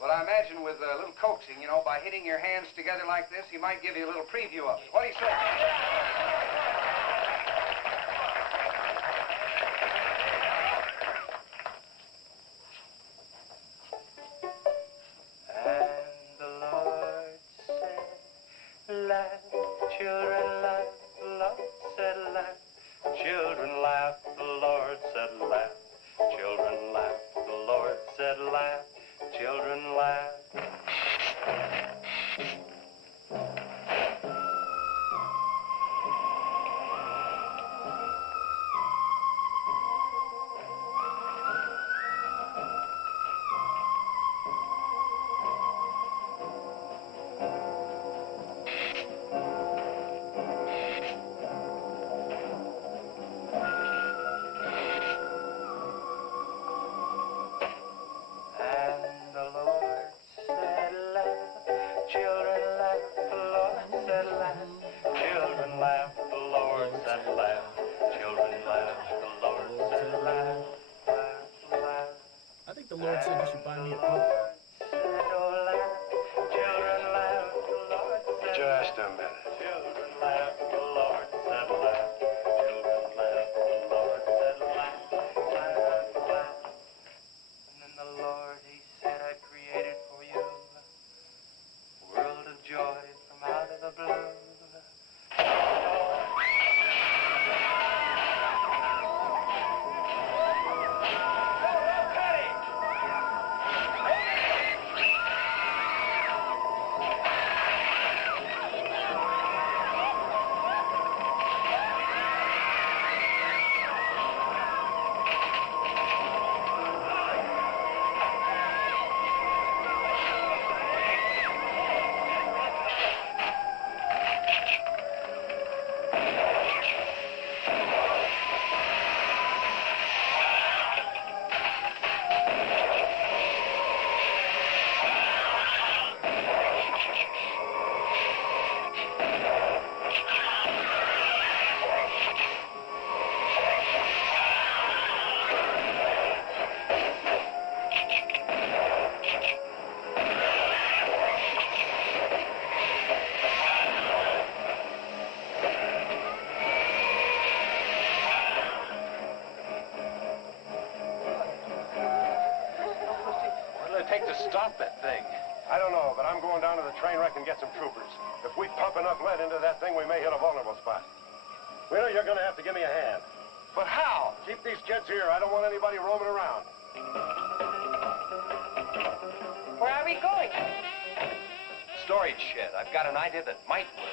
But I imagine with a little coaxing, you know, by hitting your hands together like this, he might give you a little preview of it. What do you say? And the Lord said, laugh, children, laugh. The Lord said, laugh, children, laugh. The Lord said, laugh, children, laugh. The Lord said, laugh, children, laugh. And the Lord said, laugh, children, laugh. The Lord said, laugh, children, laugh. The Lord said, laugh, children, laugh. The Lord said, laugh, laugh. I think the Lord said you should buy me a Coke. Said, oh, laugh, children, laugh. The Lord said, Just a minute. children, laugh. The Lord said, laugh, children, laugh. The Lord said, laugh, laugh. And then the Lord, he said, I created for you a world of joy from out of the blue. What'll it take to stop that thing? I don't know, but I'm going down to the train wreck and get some troopers. If we pump enough lead into that thing, we may hit a vulnerable spot. Wheeler, you're going to have to give me a hand. But how? Keep these kids here. I don't want anybody roaming around. Where are we going? Storage shed. I've got an idea that might work.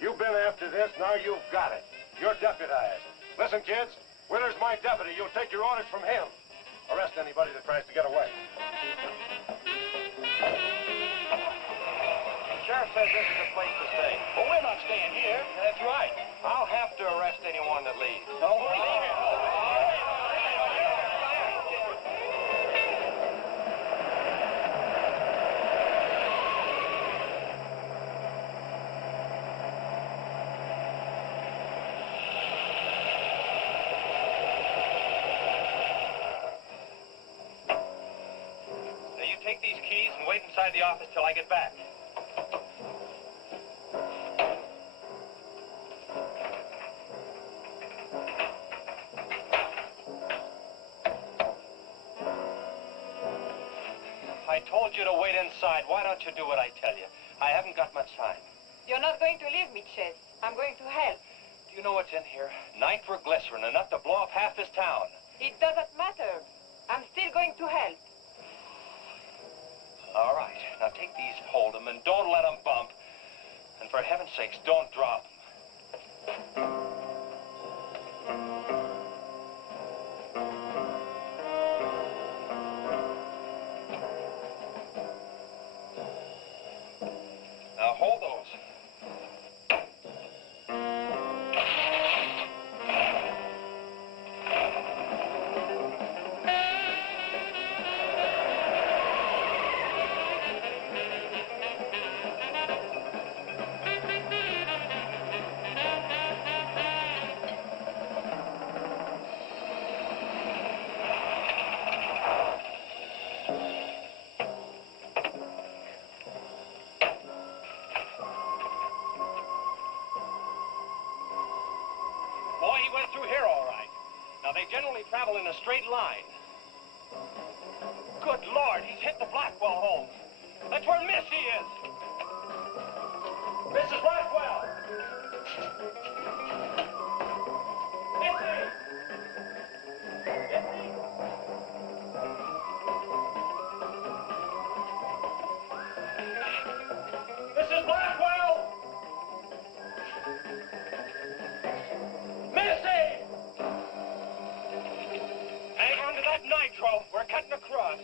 You've been after this, now you've got it. You're deputized. Listen, kids, Wheeler's my deputy. You'll take your orders from him. Arrest anybody that tries to get away. Sheriff, says this is a place to stay? Well, we're not staying here. That's right. I'll have to arrest anyone that leaves. Don't believe it. Now you take these keys and wait inside the office till I get back. I told you to wait inside. Why don't you do what I tell you? I haven't got much time. You're not going to leave me, Chase. I'm going to help. Do you know what's in here? Nitroglycerin, enough to blow up half this town. It doesn't matter. I'm still going to help. All right. Now take these, hold them, and don't let them bump. And for heaven's sakes, don't drop them. Now hold those. Boy, he went through here all right. Now, they generally travel in a straight line. Good Lord, he's hit the Blackwell home. That's where Missy is. Mrs. Blackwell! Missy! Missy! Mrs. Blackwell! Missy! Hang on to that nitro. We're cutting across.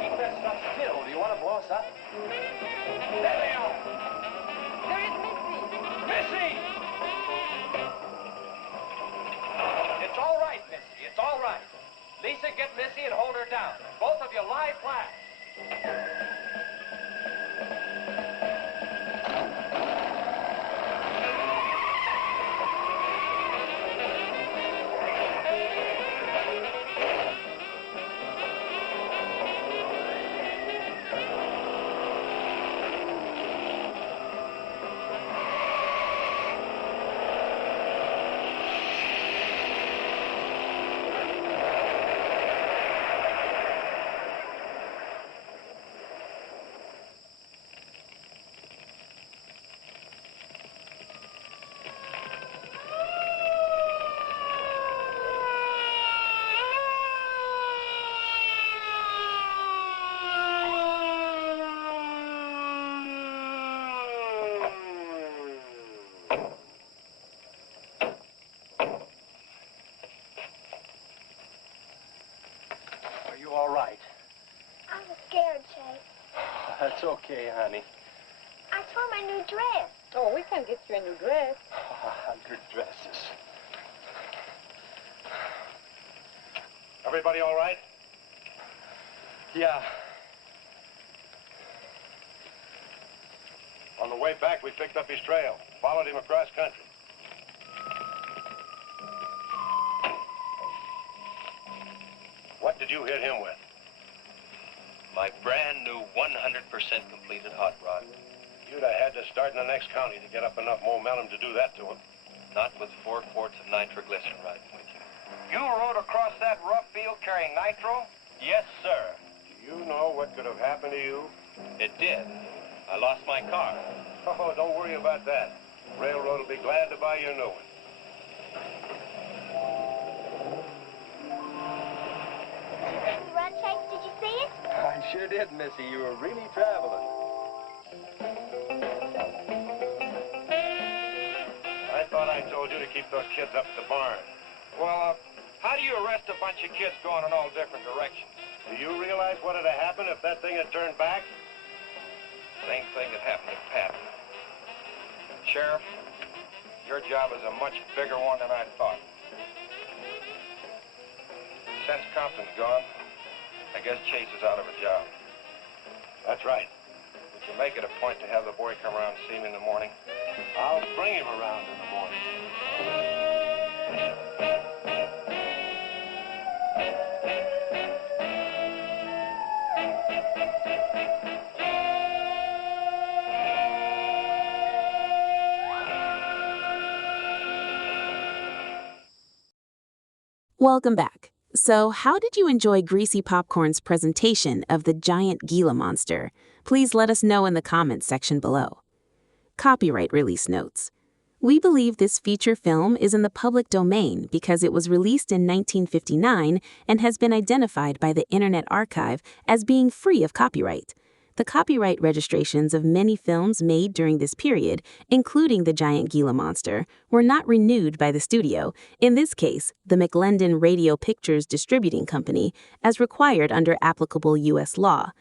Keep that stuff still. Do you want to blow us up? There they are. There is Missy. Missy! It's all right, Missy. It's all right. Lisa, get Missy and hold her down. Both of you lie flat. Are you all right? I'm scared, Chase. That's okay, honey. I saw my new dress. Oh, we can get you a new dress. 100 dresses. Everybody all right? Yeah. On the way back, we picked up his trail, followed him across country. What did you hit him with? My brand new 100% completed hot rod. You'd have had to start in the next county to get up enough momentum to do that to him. Not with 4 quarts of nitroglycerin riding with you. You rode across that rough field carrying nitro? Yes, sir. Do you know what could have happened to you? It did. I lost my car. Oh, don't worry about that. Railroad will be glad to buy you a new one. Run, Chase, did you see it? I sure did, Missy. You were really traveling. I thought I told you to keep those kids up at the barn. Well, how do you arrest a bunch of kids going in all different directions? Do you realize what would have happened if that thing had turned back? Same thing that happened to Pat. Sheriff, your job is a much bigger one than I thought. Since Compton's gone, I guess Chase is out of a job. That's right. Would you make it a point to have the boy come around and see me in the morning? I'll bring him around in the morning. Welcome back. So, how did you enjoy Greasy Popcorn's presentation of the Giant Gila Monster? Please let us know in the comments section below. Copyright release notes. We believe this feature film is in the public domain because it was released in 1959 and has been identified by the Internet Archive as being free of copyright. The copyright registrations of many films made during this period, including the Giant Gila Monster, were not renewed by the studio, in this case, the McLendon Radio Pictures Distributing Company, as required under applicable U.S. law.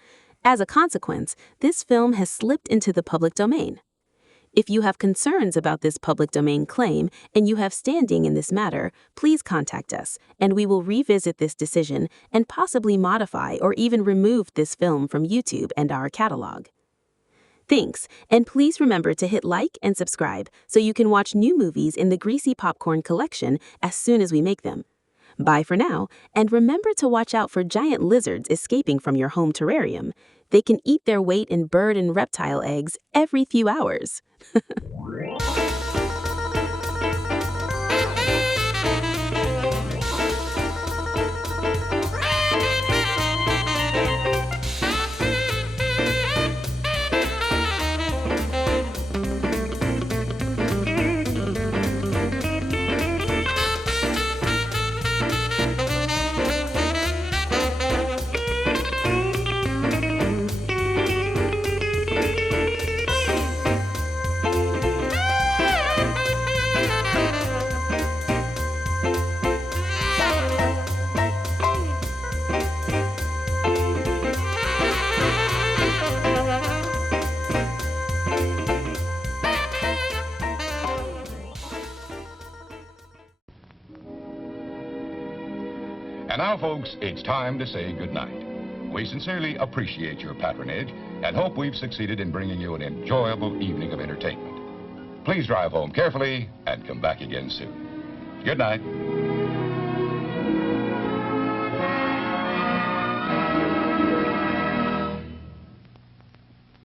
As a consequence, this film has slipped into the public domain. If you have concerns about this public domain claim and you have standing in this matter, please contact us, and we will revisit this decision and possibly modify or even remove this film from YouTube and our catalog. Thanks, and please remember to hit like and subscribe so you can watch new movies in the Greasy Popcorn collection as soon as we make them. Bye for now, and remember to watch out for giant lizards escaping from your home terrarium. They can eat their weight in bird and reptile eggs every few hours. And now, folks, it's time to say goodnight. We sincerely appreciate your patronage and hope we've succeeded in bringing you an enjoyable evening of entertainment. Please drive home carefully and come back again soon. Good night.